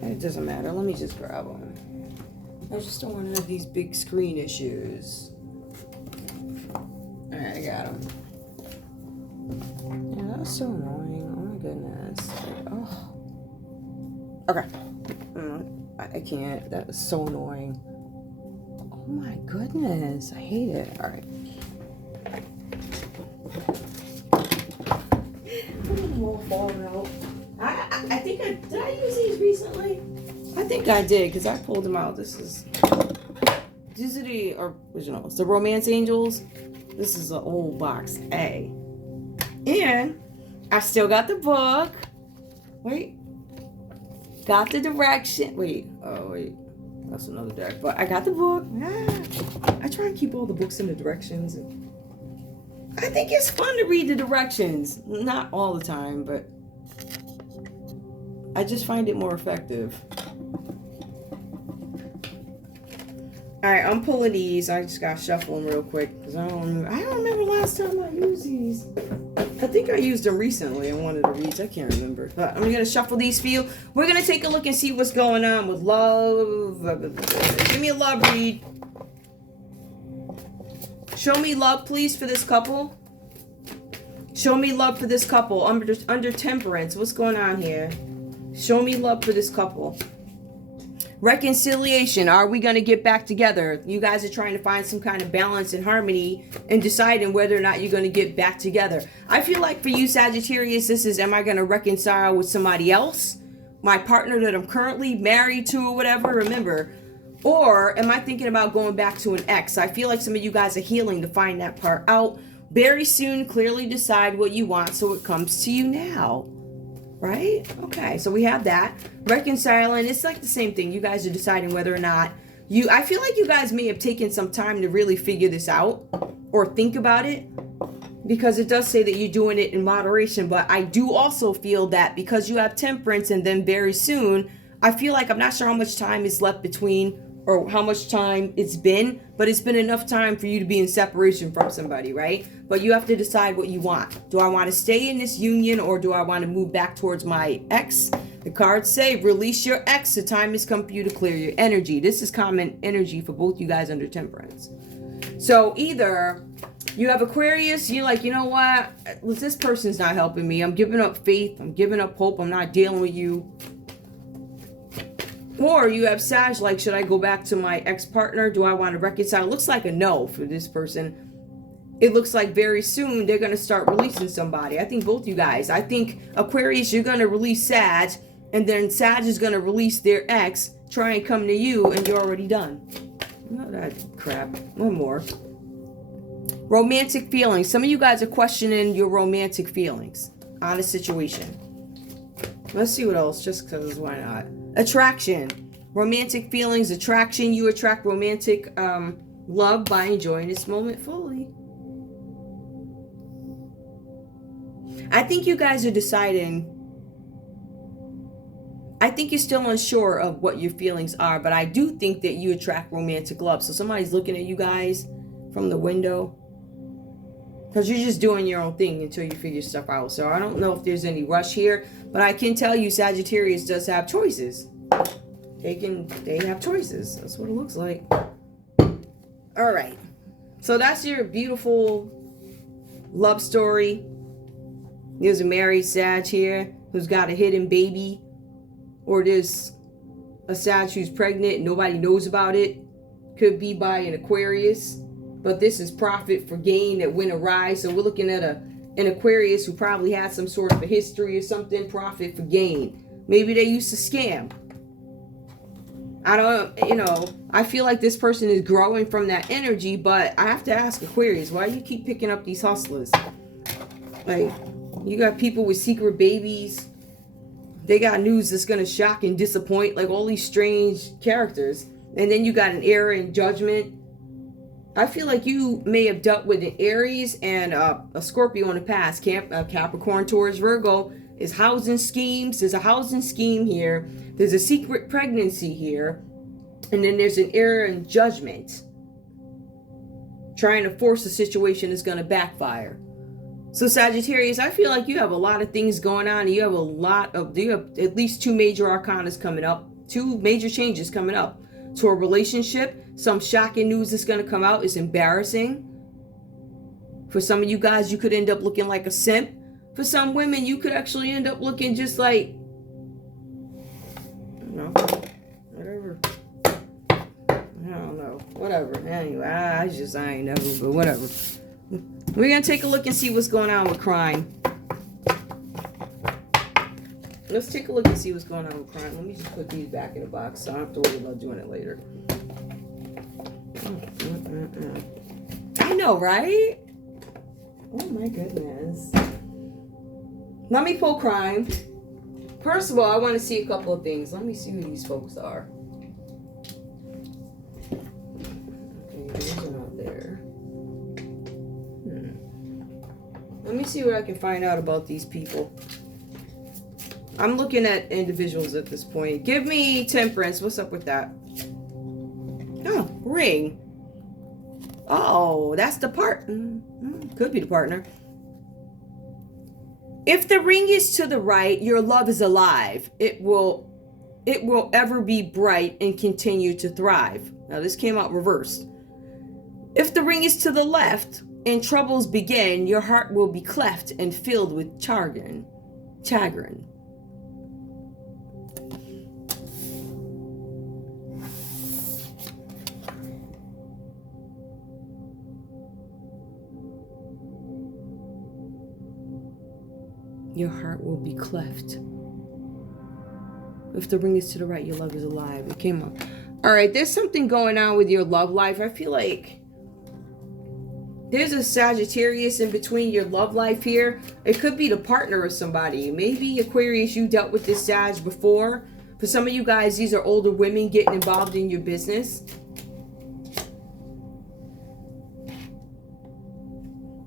It doesn't matter. Let me just grab them. I just don't want to have these big screen issues. Alright, I got them. Yeah, that was so annoying. Oh my goodness. Like, oh. Okay. I can't. That was so annoying. Oh my goodness. I hate it. Alright. I think did I use these recently? I think I did because I pulled them out. These are the originals, the Romance Angels. This is an old box A, and I still got the book. Wait, got the direction. Wait, that's another deck. But I got the book. I try and keep all the books in the directions. I think it's fun to read the directions. Not all the time, but I just find it more effective. Alright, I'm pulling these. I just gotta shuffle them real quick because I don't remember last time I used these. I think I used them recently in one of the reads. I can't remember. But I'm gonna shuffle these for you. We're gonna take a look and see what's going on with love. Give me a love read. Show me love, please, for this couple. Show me love for this couple. Under temperance. What's going on here? Show me love for this couple. Reconciliation. Are we going to get back together? You guys are trying to find some kind of balance and harmony and deciding whether or not you're going to get back together. I feel like for you, Sagittarius, this is, am I going to reconcile with somebody else? My partner that I'm currently married to or whatever? Remember. Or am I thinking about going back to an ex? I feel like some of you guys are healing to find that part out. Very soon, clearly decide what you want so it comes to you now. Right? Okay, so we have that. Reconciling, it's like the same thing. You guys are deciding whether or not I feel like you guys may have taken some time to really figure this out or think about it, because it does say that you're doing it in moderation. But I do also feel that because you have temperance and then very soon, I feel like I'm not sure how much time is left between or how much time it's been, but it's been enough time for you to be in separation from somebody, right? But you have to decide what you want. Do I want to stay in this union or do I want to move back towards my ex? The cards say, release your ex. The time has come for you to clear your energy. This is common energy for both you guys under temperance. So either you have Aquarius, you're like, you know what? This person's not helping me. I'm giving up faith. I'm giving up hope. I'm not dealing with you. Or you have Sag, like, should I go back to my ex-partner? Do I want to reconcile? It looks like a no for this person. It looks like very soon they're going to start releasing somebody. I think both you guys. I think Aquarius, you're going to release Sag, and then Sag is going to release their ex, try and come to you, and you're already done. No, that crap. One more. Romantic feelings. Some of you guys are questioning your romantic feelings on a situation. Let's see what else, just because why not? Attraction. Romantic feelings, attraction. You attract romantic love by enjoying this moment fully. I think you guys are deciding. I think you're still unsure of what your feelings are, but I do think that you attract romantic love. So somebody's looking at you guys from the window, because you're just doing your own thing until you figure stuff out. So I don't know if there's any rush here, but I can tell you Sagittarius does have choices. They have choices. That's what it looks like. All right. So that's your beautiful love story. There's a married Sag here who's got a hidden baby. Or there's a Sag who's pregnant and nobody knows about it. Could be by an Aquarius. But this is profit for gain that went awry. So we're looking at an Aquarius who probably had some sort of a history or something. Profit for gain. Maybe they used to scam. I don't, I feel like this person is growing from that energy. But I have to ask Aquarius, why do you keep picking up these hustlers? Like, you got people with secret babies. They got news that's going to shock and disappoint. Like all these strange characters. And then you got an error in judgment. I feel like you may have dealt with an Aries and a Scorpio in the past. Capricorn, Taurus, Virgo is housing schemes. There's a housing scheme here. There's a secret pregnancy here. And then there's an error in judgment. Trying to force a situation is going to backfire. So Sagittarius, I feel like you have a lot of things going on. You have at least 2 major arcanas coming up. 2 major changes coming up to a relationship. Some shocking news that's going to come out. Is embarrassing. For some of you guys, you could end up looking like a simp. For some women, you could actually end up looking just like, you know, whatever. I don't know. Whatever. Anyway, I ain't never, but whatever. We're going to take a look and see what's going on with crime. Let's take a look and see what's going on with crime. Let me just put these back in the box so I don't have to worry about doing it later. I know, right? Oh my goodness. Let me pull crime. First of all, I want to see a couple of things. Let me see who these folks are. Okay, those are not there. Let me see what I can find out about these people. I'm looking at individuals at this point. Give me Temperance. What's up with that? Oh, ring. Oh, that's the part. Could be the partner. If the ring is to the right, your love is alive. It will ever be bright and continue to thrive. Now this came out reversed. If the ring is to the left and troubles begin, your heart will be cleft and filled with chagrin. Your heart will be cleft. If the ring is to the right, your love is alive. It came up. All right, there's something going on with your love life. I feel like there's a Sagittarius in between your love life here. It could be the partner of somebody. Maybe Aquarius, you dealt with this Sag before. For some of you guys, these are older women getting involved in your business.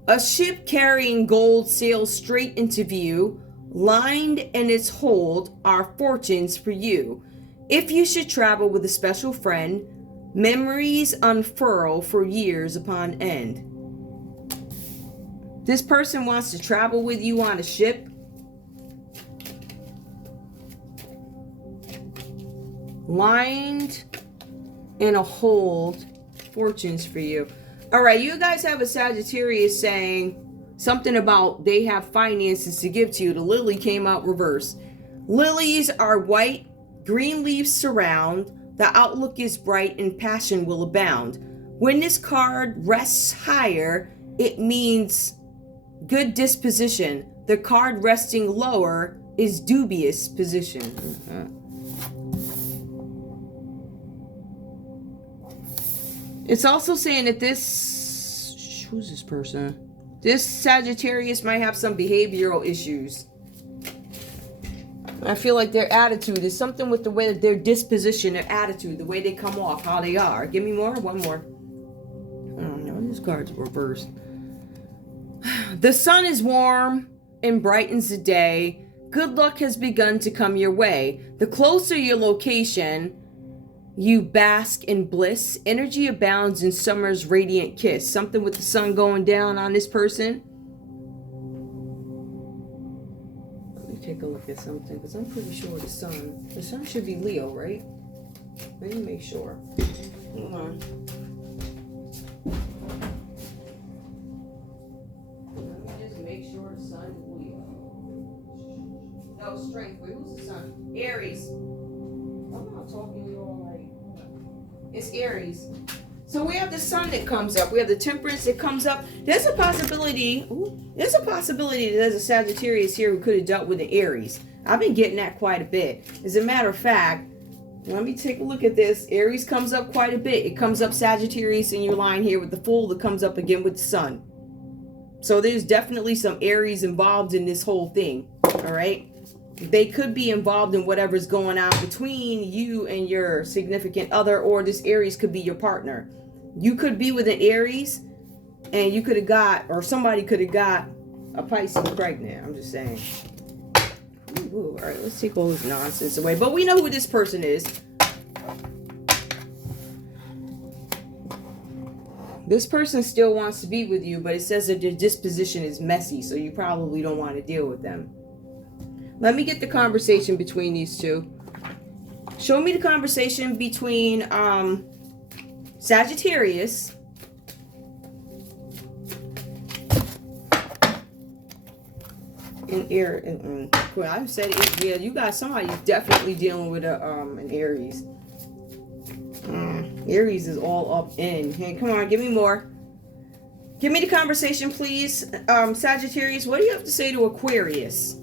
A ship carrying gold sails straight into view. Lined in its hold are fortunes for you. If you should travel with a special friend, memories unfurl for years upon end. This person wants to travel with you on a ship. Lined in a hold, fortunes for you. All right, you guys have a Sagittarius saying something about they have finances to give to you. The lily came out reversed. Lilies are white, green leaves surround. The outlook is bright and passion will abound. When this card rests higher, it means good disposition. The card resting lower is dubious position. It's also saying that this, who's this person? This Sagittarius might have some behavioral issues. I feel like their attitude is something with the way that their disposition, their attitude, the way they come off, how they are. Give me more, one more. Oh no, this card's reversed. The sun is warm and brightens the day. Good luck has begun to come your way. The closer your location, you bask in bliss. Energy abounds in summer's radiant kiss. Something with the sun going down on this person. Let me take a look at something, because I'm pretty sure the sun should be Leo, right? Let me make sure. Hold on. Let me just make sure the sun is Leo. No, strength. Wait, who's the sun? Aries. I'm not talking to you all like. It's Aries. So we have the sun that comes up. We have the temperance that comes up. There's a possibility. There's a possibility that there's a Sagittarius here who could have dealt with the Aries. I've been getting that quite a bit. As a matter of fact, let me take a look at this. Aries comes up quite a bit. It comes up Sagittarius in your line here with the Fool that comes up again with the sun. So there's definitely some Aries involved in this whole thing. All right. They could be involved in whatever's going on between you and your significant other, or this Aries could be your partner. You could be with an Aries and you could have got, or somebody could have got a Pisces pregnant. I'm just saying. Ooh, all right, let's take all this nonsense away. But we know who this person is. This person still wants to be with you, but it says that their disposition is messy, so you probably don't want to deal with them. Let me get the conversation between these two. Show me the conversation between Sagittarius and Aries. Well, I said it. Yeah, you got somebody definitely dealing with an Aries. Aries is all up in. Hey, come on, give me more. Give me the conversation, please. Sagittarius, what do you have to say to Aquarius?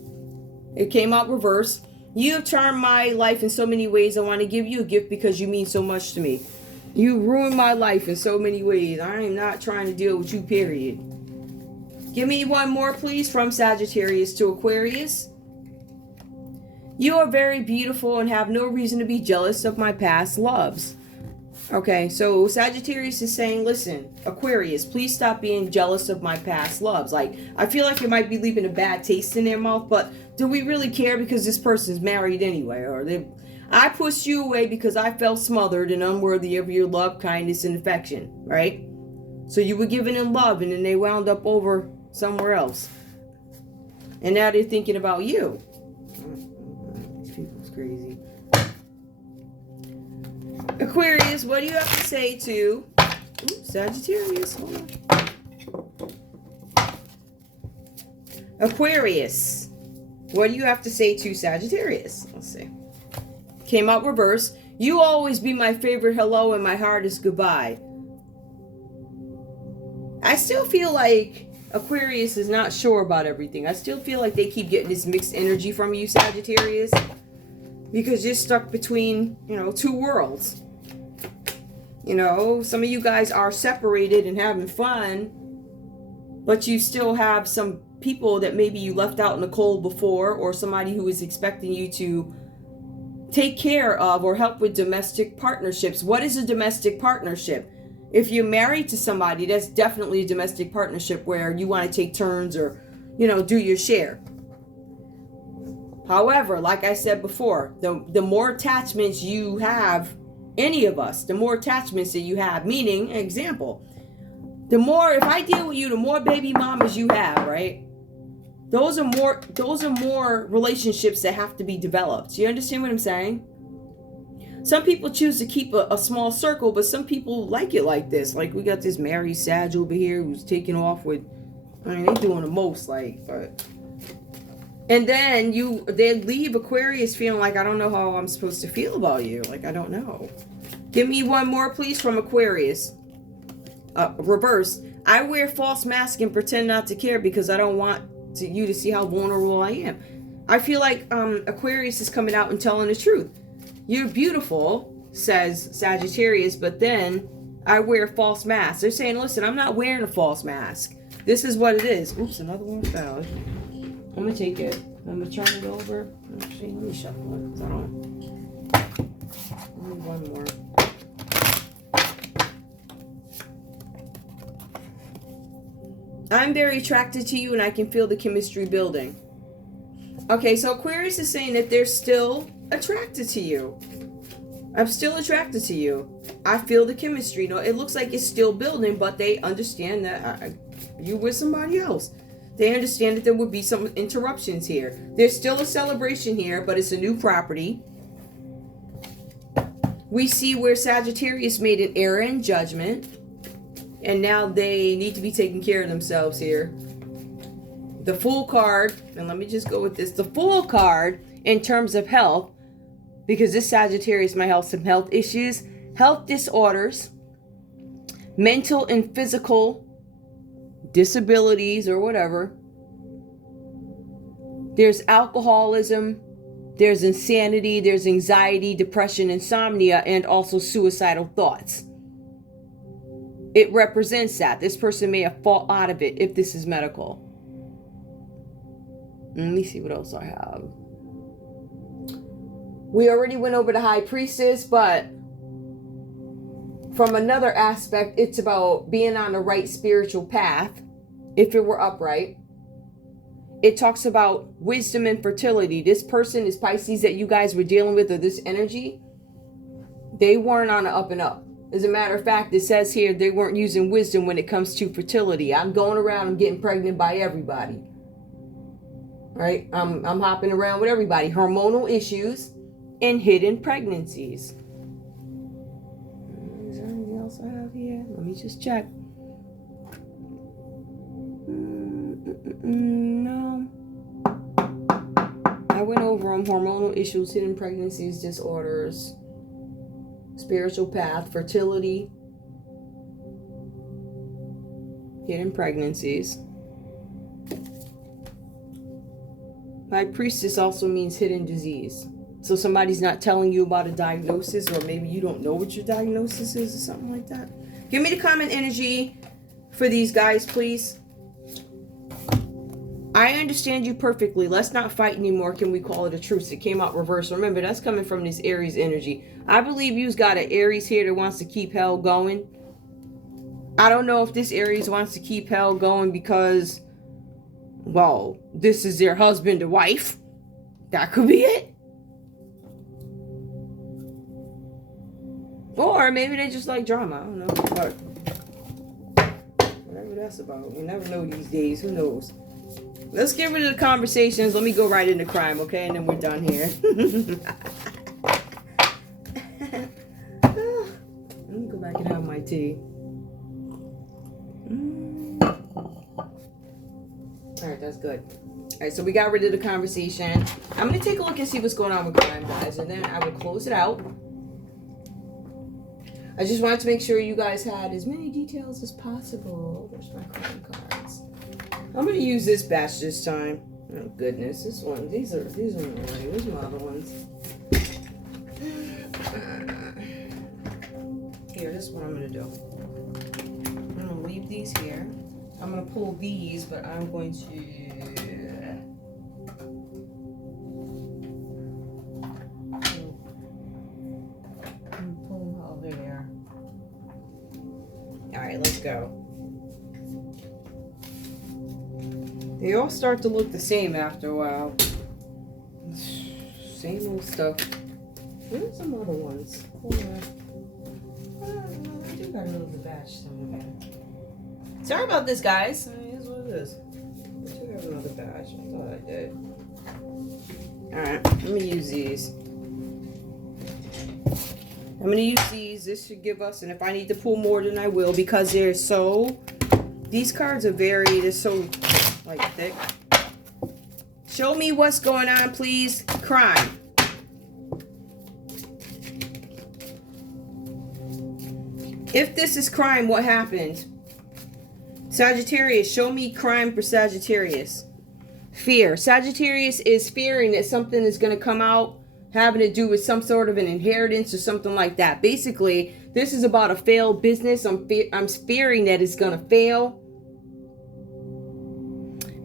It came out reverse. You have charmed my life in so many ways. I want to give you a gift because you mean so much to me. You ruined my life in so many ways. I am not trying to deal with you, period. Give me one more, please, from Sagittarius to Aquarius. You are very beautiful and have no reason to be jealous of my past loves. Okay, so Sagittarius is saying, listen, Aquarius, please stop being jealous of my past loves. Like, I feel like it might be leaving a bad taste in their mouth, but do we really care because this person's married anyway? Or I pushed you away because I felt smothered and unworthy of your love, kindness, and affection, right? So you were giving them love and then they wound up over somewhere else. And now they're thinking about you. These people's crazy. Aquarius, what do you have to say to Sagittarius? Hold on. Aquarius, what do you have to say to Sagittarius? Let's see. Came out reverse. You always be my favorite hello and my heart is goodbye. I still feel like Aquarius is not sure about everything. I still feel like they keep getting this mixed energy from you, Sagittarius. Because you're stuck between, two worlds. Some of you guys are separated and having fun, but you still have some people that maybe you left out in the cold before, or somebody who is expecting you to take care of or help with domestic partnerships. What is a domestic partnership? If you're married to somebody, that's definitely a domestic partnership where you want to take turns or, do your share. However, like I said before, the more attachments you have, any of us, the more attachments that you have, meaning, example, if I deal with you, the more baby mamas you have, right? Those are more relationships that have to be developed. You understand what I'm saying? Some people choose to keep a small circle, but some people like it like this. Like we got this married Sag over here who's taking off with, they're doing the most, but. And then they leave Aquarius feeling like, I don't know how I'm supposed to feel about you. Like, I don't know. Give me one more, please, from Aquarius. Reverse. I wear false mask and pretend not to care because I don't want you to see how vulnerable I am. I feel like Aquarius is coming out and telling the truth. You're beautiful, says Sagittarius, but then I wear false masks. They're saying, listen, I'm not wearing a false mask. This is what it is. Oops, another one fell. I'm going to take it. I'm going to turn it over. Actually, let me shuffle it. Let me one more. I'm very attracted to you and I can feel the chemistry building. Okay, so Aquarius is saying that they're still attracted to you. I'm still attracted to you. I feel the chemistry. It looks like it's still building, but they understand that you with somebody else. They understand that there would be some interruptions here. There's still a celebration here, but it's a new property. We see where Sagittarius made an error in judgment, and now they need to be taking care of themselves here. The Fool card, and let me just go with this. The Fool card, in terms of health, because this Sagittarius might have some health issues, health disorders, mental and physical disabilities or whatever. There's alcoholism, there's insanity, there's anxiety, depression, insomnia, and also suicidal thoughts. It represents that. This person may have fallen out of it if this is medical. Let me see what else I have. We already went over the High Priestess, but from another aspect, it's about being on the right spiritual path, if it were upright. It talks about wisdom and fertility. This person is Pisces that you guys were dealing with, or this energy, they weren't on the up and up. As a matter of fact, it says here they weren't using wisdom when it comes to fertility. I'm going around, I'm getting pregnant by everybody. Right? I'm hopping around with everybody. Hormonal issues and hidden pregnancies. Is there anything else I have here? Let me just check. No. I went over them. Hormonal issues, hidden pregnancies, disorders, spiritual path, fertility, hidden pregnancies. High priestess also means hidden disease. So somebody's not telling you about a diagnosis, or maybe you don't know what your diagnosis is or something like that. Give me the common energy for these guys, please. I understand you perfectly. Let's not fight anymore. Can we call it a truce? It came out reverse. Remember, that's coming from this Aries energy. I believe you've got an Aries here that wants to keep hell going. I don't know if this Aries wants to keep hell going because, well, this is their husband or wife. That could be it. Or maybe they just like drama. I don't know. But whatever that's about. You never know these days. Who knows? Let's get rid of the conversations. Let me go right into crime, okay? And then we're done here. Let me go back and have my tea. Alright, that's good. Alright, so we got rid of the conversation. I'm going to take a look and see what's going on with crime, guys. And then I will close it out. I just wanted to make sure you guys had as many details as possible. Where's my crime cards? I'm going to use this batch this time. Oh, goodness. This one. These are already. Where's my other ones? Here, this is what I'm going to do. I'm going to leave these here. I'm going to pull these, but I'm going to pull them all there. Alright, let's go. They all start to look the same after a while. Same old stuff. Where's some other ones? Hold on. I do got another batch somewhere. Sorry about this, guys. Here's what it is. I do have another batch. I thought I did. Alright, let me use these. I'm going to use these. This should give us, and if I need to pull more, then I will, because they're so, these cards are they're so, like, thick. Show me what's going on, please. Crime. If this is crime, what happened? Sagittarius, show me crime for Sagittarius. Fear. Sagittarius is fearing that something is going to come out having to do with some sort of an inheritance or something like that. Basically, this is about a failed business. I'm fearing that it's going to fail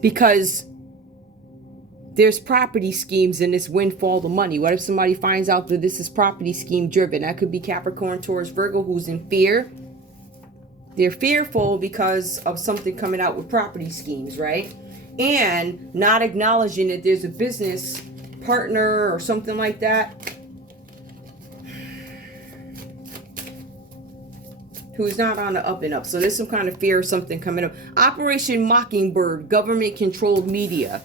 because there's property schemes in this windfall of money. What if somebody finds out that this is property scheme driven? That could be Capricorn, Taurus, Virgo, who's in fear. They're fearful because of something coming out with property schemes, right? And not acknowledging that there's a business partner or something like that who's not on the up and up. So there's some kind of fear of something coming up. Operation Mockingbird, government controlled media.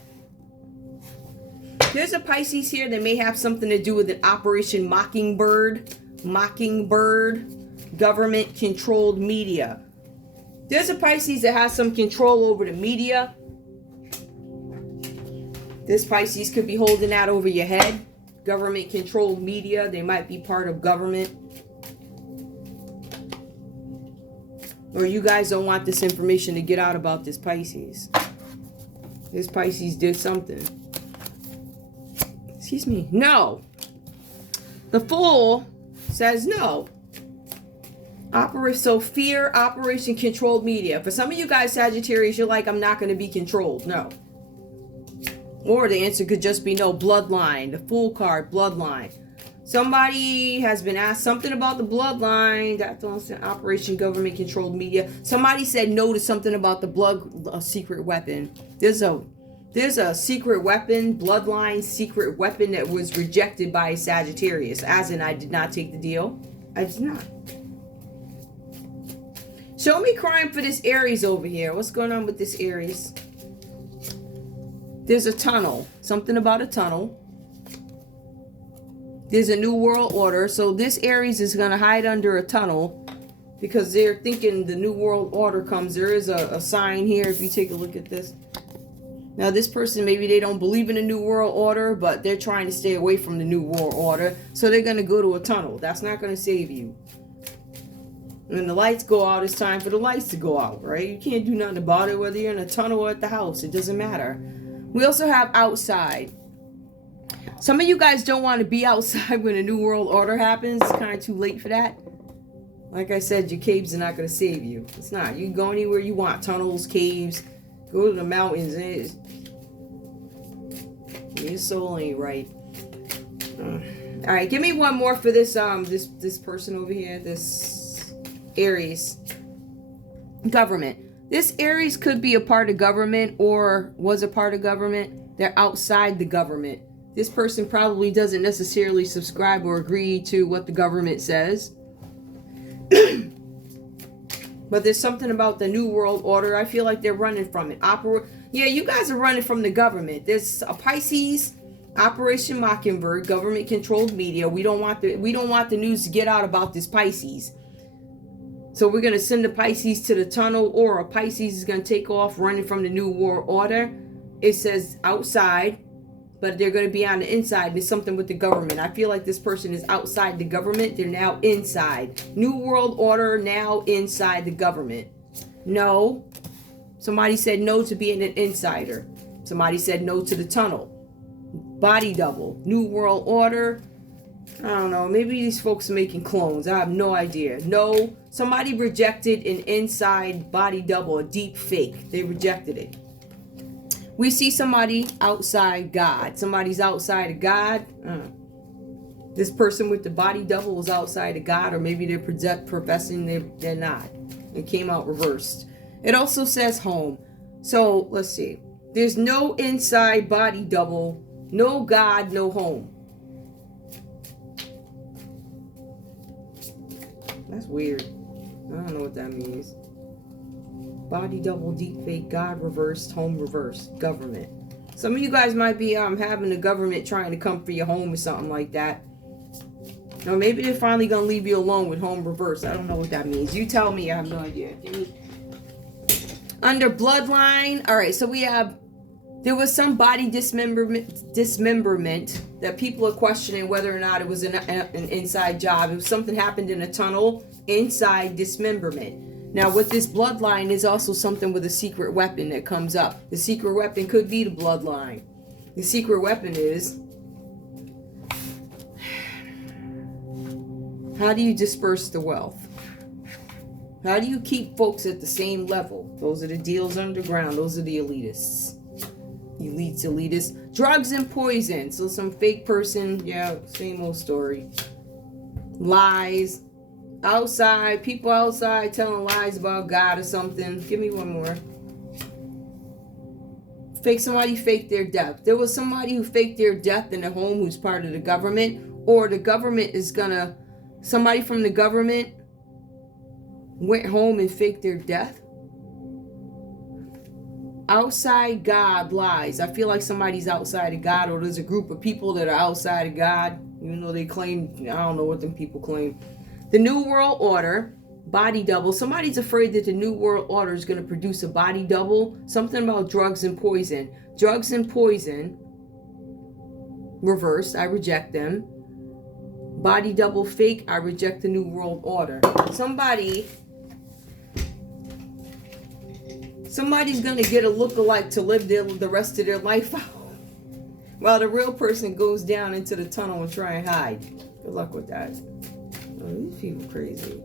There's a Pisces here that may have something to do with an Operation Mockingbird, government controlled media. There's a Pisces that has some control over the media. This Pisces could be holding that over your head. Government controlled media. They might be part of government. Or you guys don't want this information to get out about this Pisces. This Pisces did something. Excuse me. No. The Fool says no. So fear, Operation Controlled Media. For some of you guys, Sagittarius, you're like, I'm not going to be controlled. No. Or the answer could just be no. Bloodline. The Fool card, bloodline. Somebody has been asked something about the bloodline. That's Operation Government Controlled Media. Somebody said no to something about the secret weapon. There's a secret weapon, bloodline secret weapon that was rejected by Sagittarius. As in, I did not take the deal. I did not. Show me crime for this Aries over here. What's going on with this Aries? There's a tunnel. Something about a tunnel. There's a new world order. So this Aries is going to hide under a tunnel because they're thinking the new world order comes. There is a sign here if you take a look at this. Now this person, maybe they don't believe in the new world order, but they're trying to stay away from the new world order. So they're going to go to a tunnel. That's not going to save you. When the lights go out, it's time for the lights to go out, right? You can't do nothing about it, whether you're in a tunnel or at the house. It doesn't matter. We also have outside. Some of you guys don't want to be outside when a new world order happens. It's kind of too late for that. Like I said, your caves are not going to save you. It's not. You can go anywhere you want. Tunnels, caves, go to the mountains. Your soul ain't right. All right, give me one more for this this person over here, this Aries. Government. This Aries could be a part of government or was a part of government. They're outside the government. This person probably doesn't necessarily subscribe or agree to what the government says. But there's something about the new world order. I feel like they're running from it. Yeah, you guys are running from the government. There's a Pisces, Operation Mockingbird, government controlled media. We don't want the news to get out about this Pisces. So we're going to send the Pisces to the tunnel, or a Pisces is going to take off running from the new world order. It says outside, but they're going to be on the inside. There's something with the government. I feel like this person is outside the government. They're now inside. New world order, now inside the government. No. Somebody said no to being an insider. Somebody said no to the tunnel. Body double. New world order. I don't know. Maybe these folks are making clones. I have no idea. No. Somebody rejected an inside body double, a deep fake. They rejected it. We see somebody outside God. Somebody's outside of God. This person with the body double is outside of God, or maybe they're professing they're not. It came out reversed. It also says home. So let's see. There's no inside body double, no God, no home. That's weird. I don't know what that means. Body double, deep fake, God reversed, home reversed, government. Some of you guys might be having the government trying to come for your home or something like that. Or maybe they're finally going to leave you alone with home reversed. I don't know what that means. You tell me. I have no idea. Under bloodline. All right, so we have, there was some body dismemberment that people are questioning whether or not it was an inside job. It was something happened in a tunnel, inside dismemberment. Now, with this bloodline is also something with a secret weapon that comes up. The secret weapon could be the bloodline. The secret weapon is, how do you disperse the wealth? How do you keep folks at the same level? Those are the deals underground. Those are the elitists. Elitists. Drugs and poison. So some fake person, yeah, same old story. Lies. Outside, people outside telling lies about God or something. Give me one more. Somebody faked their death. There was somebody who faked their death in a home who's part of the government, or the government is gonna, somebody from the government went home and faked their death. Outside God lies. I feel like somebody's outside of God, or there's a group of people that are outside of God, even though they claim, I don't know what them people claim. The New World Order, body double. Somebody's afraid that the New World Order is going to produce a body double. Something about drugs and poison. Drugs and poison. Reversed. I reject them. Body double fake. I reject the New World Order. Somebody's going to get a look-alike to live the rest of their life out. While the real person goes down into the tunnel and try and hide. Good luck with that. Oh, these people crazy.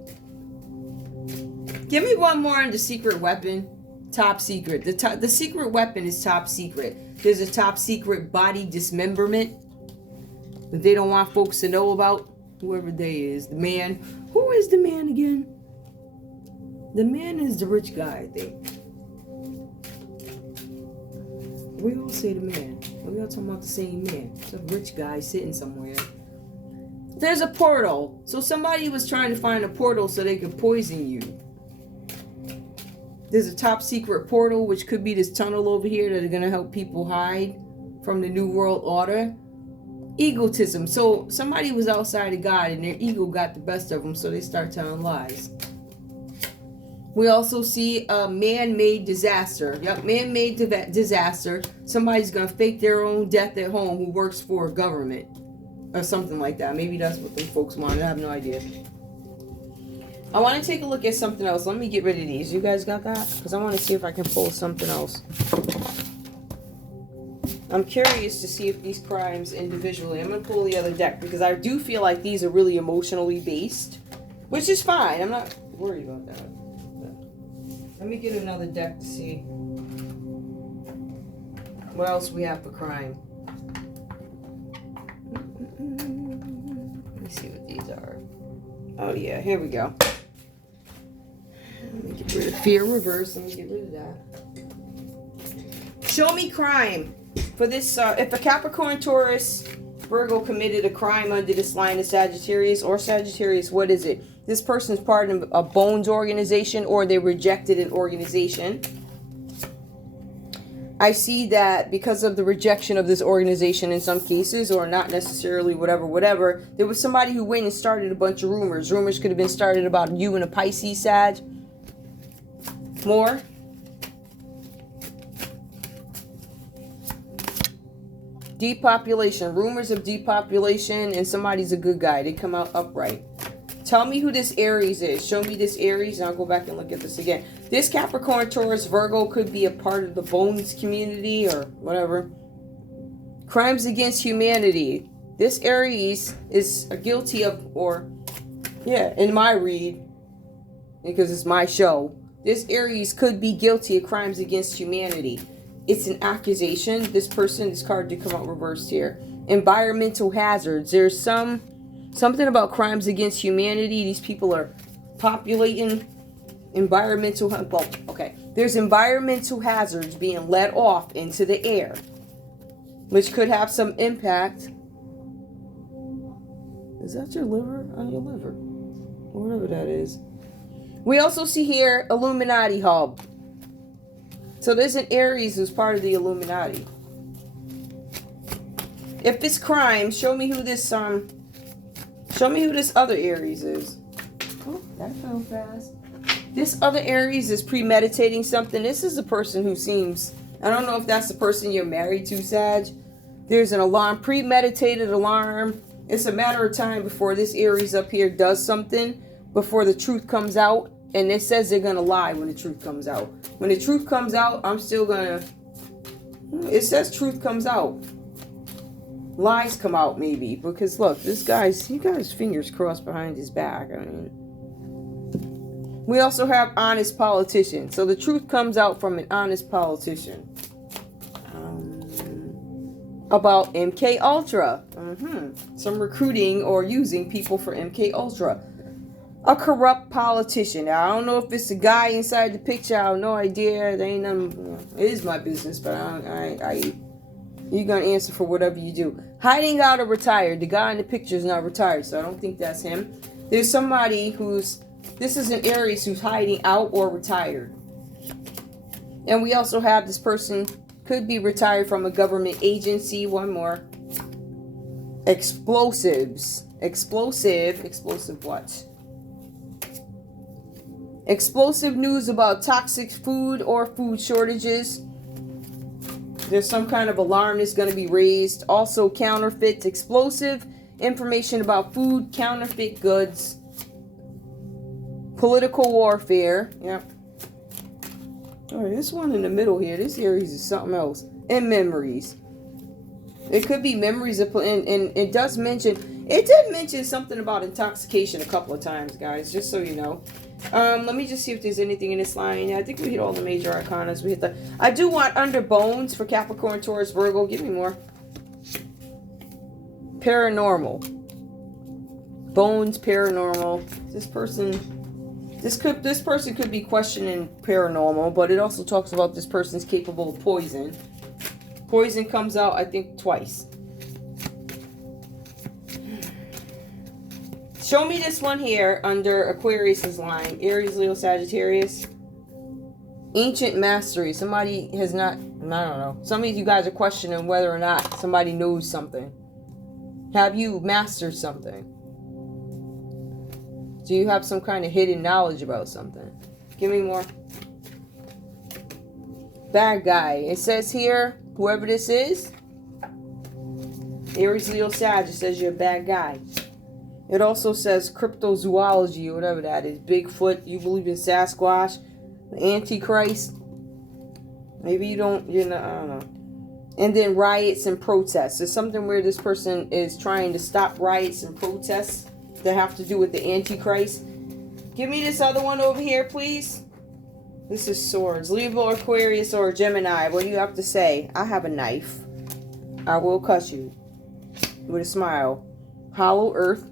Give me one more on the secret weapon. Top secret. The secret weapon is top secret. There's a top secret body dismemberment that they don't want folks to know about. Whoever they is. The man. Who is the man again? The man is the rich guy, I think. We all say the man. We all talking about the same man. It's a rich guy sitting somewhere. There's a portal. So somebody was trying to find a portal so they could poison you. There's a top secret portal, which could be this tunnel over here that are going to help people hide from the New World Order. Egotism. So somebody was outside of God and their ego got the best of them, so they start telling lies. We also see a man-made disaster. Yep, man-made disaster. Somebody's going to fake their own death at home who works for a government. Or something like that. Maybe that's what them folks wanted. I have no idea. I want to take a look at something else. Let me get rid of these. You guys got that? Because I want to see if I can pull something else. I'm curious to see if these crimes individually... I'm going to pull the other deck because I do feel like these are really emotionally based. Which is fine. I'm not worried about that. Let me get another deck to see what else we have for crime. Let me see what these are. Oh yeah, here we go. Let me get rid of fear reverse. Let me get rid of that. Show me crime for this. If a Capricorn, Taurus, Virgo committed a crime under this line of Sagittarius or Sagittarius, what is it? This person's part of a bones organization or they rejected an organization. I see that because of the rejection of this organization in some cases, or not necessarily whatever, there was somebody who went and started a bunch of rumors. Rumors could have been started about you and a Pisces, Sag. More. Depopulation. Rumors of depopulation and somebody's a good guy. They come out upright. Tell me who this Aries is. Show me this Aries, and I'll go back and look at this again. This Capricorn, Taurus, Virgo could be a part of the Bones community or whatever. Crimes against humanity. This Aries is guilty of, or, yeah, in my read, because it's my show, this Aries could be guilty of crimes against humanity. It's an accusation. This person, this card did come out reversed here. Environmental hazards. There's something about crimes against humanity. These people are populating environmental... Well, okay. There's environmental hazards being let off into the air, which could have some impact. Is that your liver? On your liver. Whatever that is. We also see here Illuminati hub. So there's an Aries who's part of the Illuminati. If it's crime, show me who this other Aries is. Oh, that fell fast. This other Aries is premeditating something. This is a person who seems... I don't know if that's the person you're married to, Sag. There's an alarm, premeditated alarm. It's a matter of time before this Aries up here does something, before the truth comes out. And it says they're going to lie when the truth comes out. When the truth comes out, I'm still going to... It says truth comes out. Lies come out, maybe. Because, look, this guy's... He got his fingers crossed behind his back. I mean... We also have honest politician. So the truth comes out from an honest politician. About MK Ultra. Some recruiting or using people for MK Ultra. A corrupt politician. Now, I don't know if it's the guy inside the picture. I have no idea. There ain't none. It is my business, but you're gonna answer for whatever you do. Hiding out or retired. The guy in the picture is not retired, so I don't think that's him. There's somebody who's... This is an Aries who's hiding out or retired. And we also have this person could be retired from a government agency. One more. Explosives. Explosive what? Explosive news about toxic food or food shortages. There's some kind of alarm that's going to be raised. Also counterfeit, explosive information about food, counterfeit goods. Political warfare. Yep. Alright, this one in the middle here. This Aries is something else. And memories. It could be memories of... And it does mention... It did mention something about intoxication a couple of times, guys. Just so you know. Let me just see if there's anything in this line. Yeah, I think we hit all the major arcanas. We hit the... I do want under bones for Capricorn, Taurus, Virgo. Give me more. Paranormal. Bones, paranormal. This person... This person could be questioning paranormal, but it also talks about this person's capable of poison. Poison comes out, I think, twice. Show me this one here under Aquarius's line. Aries, Leo, Sagittarius. Ancient mastery. Somebody has not, I don't know. Some of you guys are questioning whether or not somebody knows something. Have you mastered something? Do you have some kind of hidden knowledge about something? Give me more. Bad guy. It says here, whoever this is, Aries, Leo, Sag, it says you're a bad guy. It also says cryptozoology or whatever that is. Bigfoot. You believe in Sasquatch. The Antichrist. Maybe you don't, I don't know. And then riots and protests. There's something where this person is trying to stop riots and protests that have to do with the Antichrist. Give me this other one over here, please. This is swords. Libra, Aquarius, or Gemini. What do you have to say? I have a knife. I will cut you. With a smile. Hollow earth.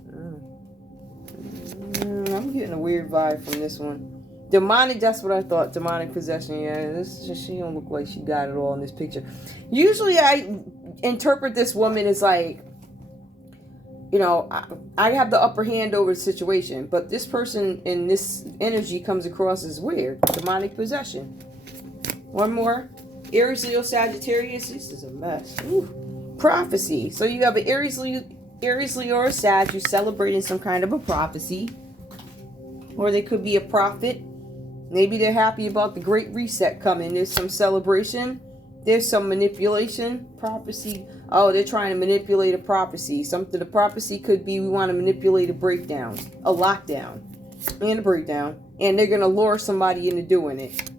I'm getting a weird vibe from this one. Demonic, that's what I thought. Demonic possession. Yeah, she don't look like she got it all in this picture. Usually I interpret this woman as like, I have the upper hand over the situation. But this person in this energy comes across as weird. Demonic possession. One more. Aries, Leo, Sagittarius. This is a mess. Ooh. Prophecy. So you have an Aries, Leo, or Sag. You're celebrating some kind of a prophecy. Or they could be a prophet. Maybe they're happy about the Great Reset coming. There's some celebration. There's some manipulation. Prophecy. Oh, they're trying to manipulate a prophecy. Something. The prophecy could be we want to manipulate a breakdown. A lockdown. And a breakdown. And they're going to lure somebody into doing it.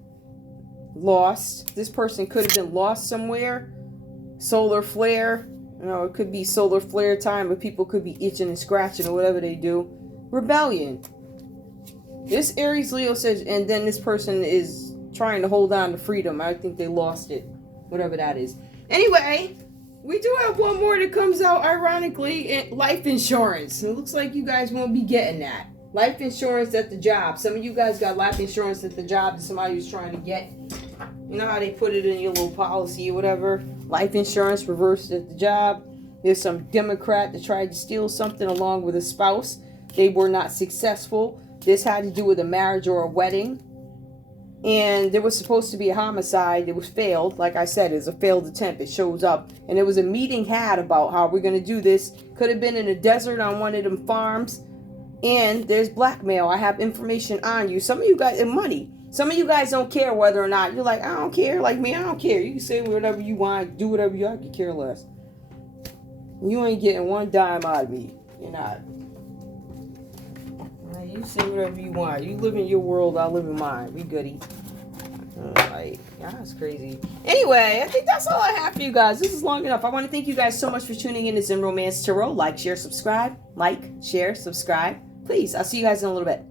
Lost. This person could have been lost somewhere. Solar flare. It could be solar flare time. But people could be itching and scratching or whatever they do. Rebellion. This Aries, Leo says, and then this person is trying to hold on to freedom. I think they lost it. Whatever that is. Anyway, we do have one more that comes out, ironically, life insurance. It looks like you guys won't be getting that. Life insurance at the job. Some of you guys got life insurance at the job that somebody was trying to get. You know how they put it in your little policy or whatever? Life insurance reversed at the job. There's some Democrat that tried to steal something along with a spouse. They were not successful. This had to do with a marriage or a wedding. And there was supposed to be a homicide. It was failed. Like I said, it's a failed attempt. It shows up. And there was a meeting had about how we're going to do this. Could have been in a desert on one of them farms. And there's blackmail. I have information on you. Some of you guys, and money. Some of you guys don't care whether or not. You're like, I don't care. Like me, I don't care. You can say whatever you want. Do whatever you want. I could care less. You ain't getting one dime out of me. You're not. You say whatever you want. You live in your world, I live in mine. We goody. That's crazy. Anyway, I think that's all I have for you guys. This is long enough. I want to thank you guys so much for tuning in to Zen Romance Tarot. Like, share, subscribe. Like, share, subscribe. Please, I'll see you guys in a little bit.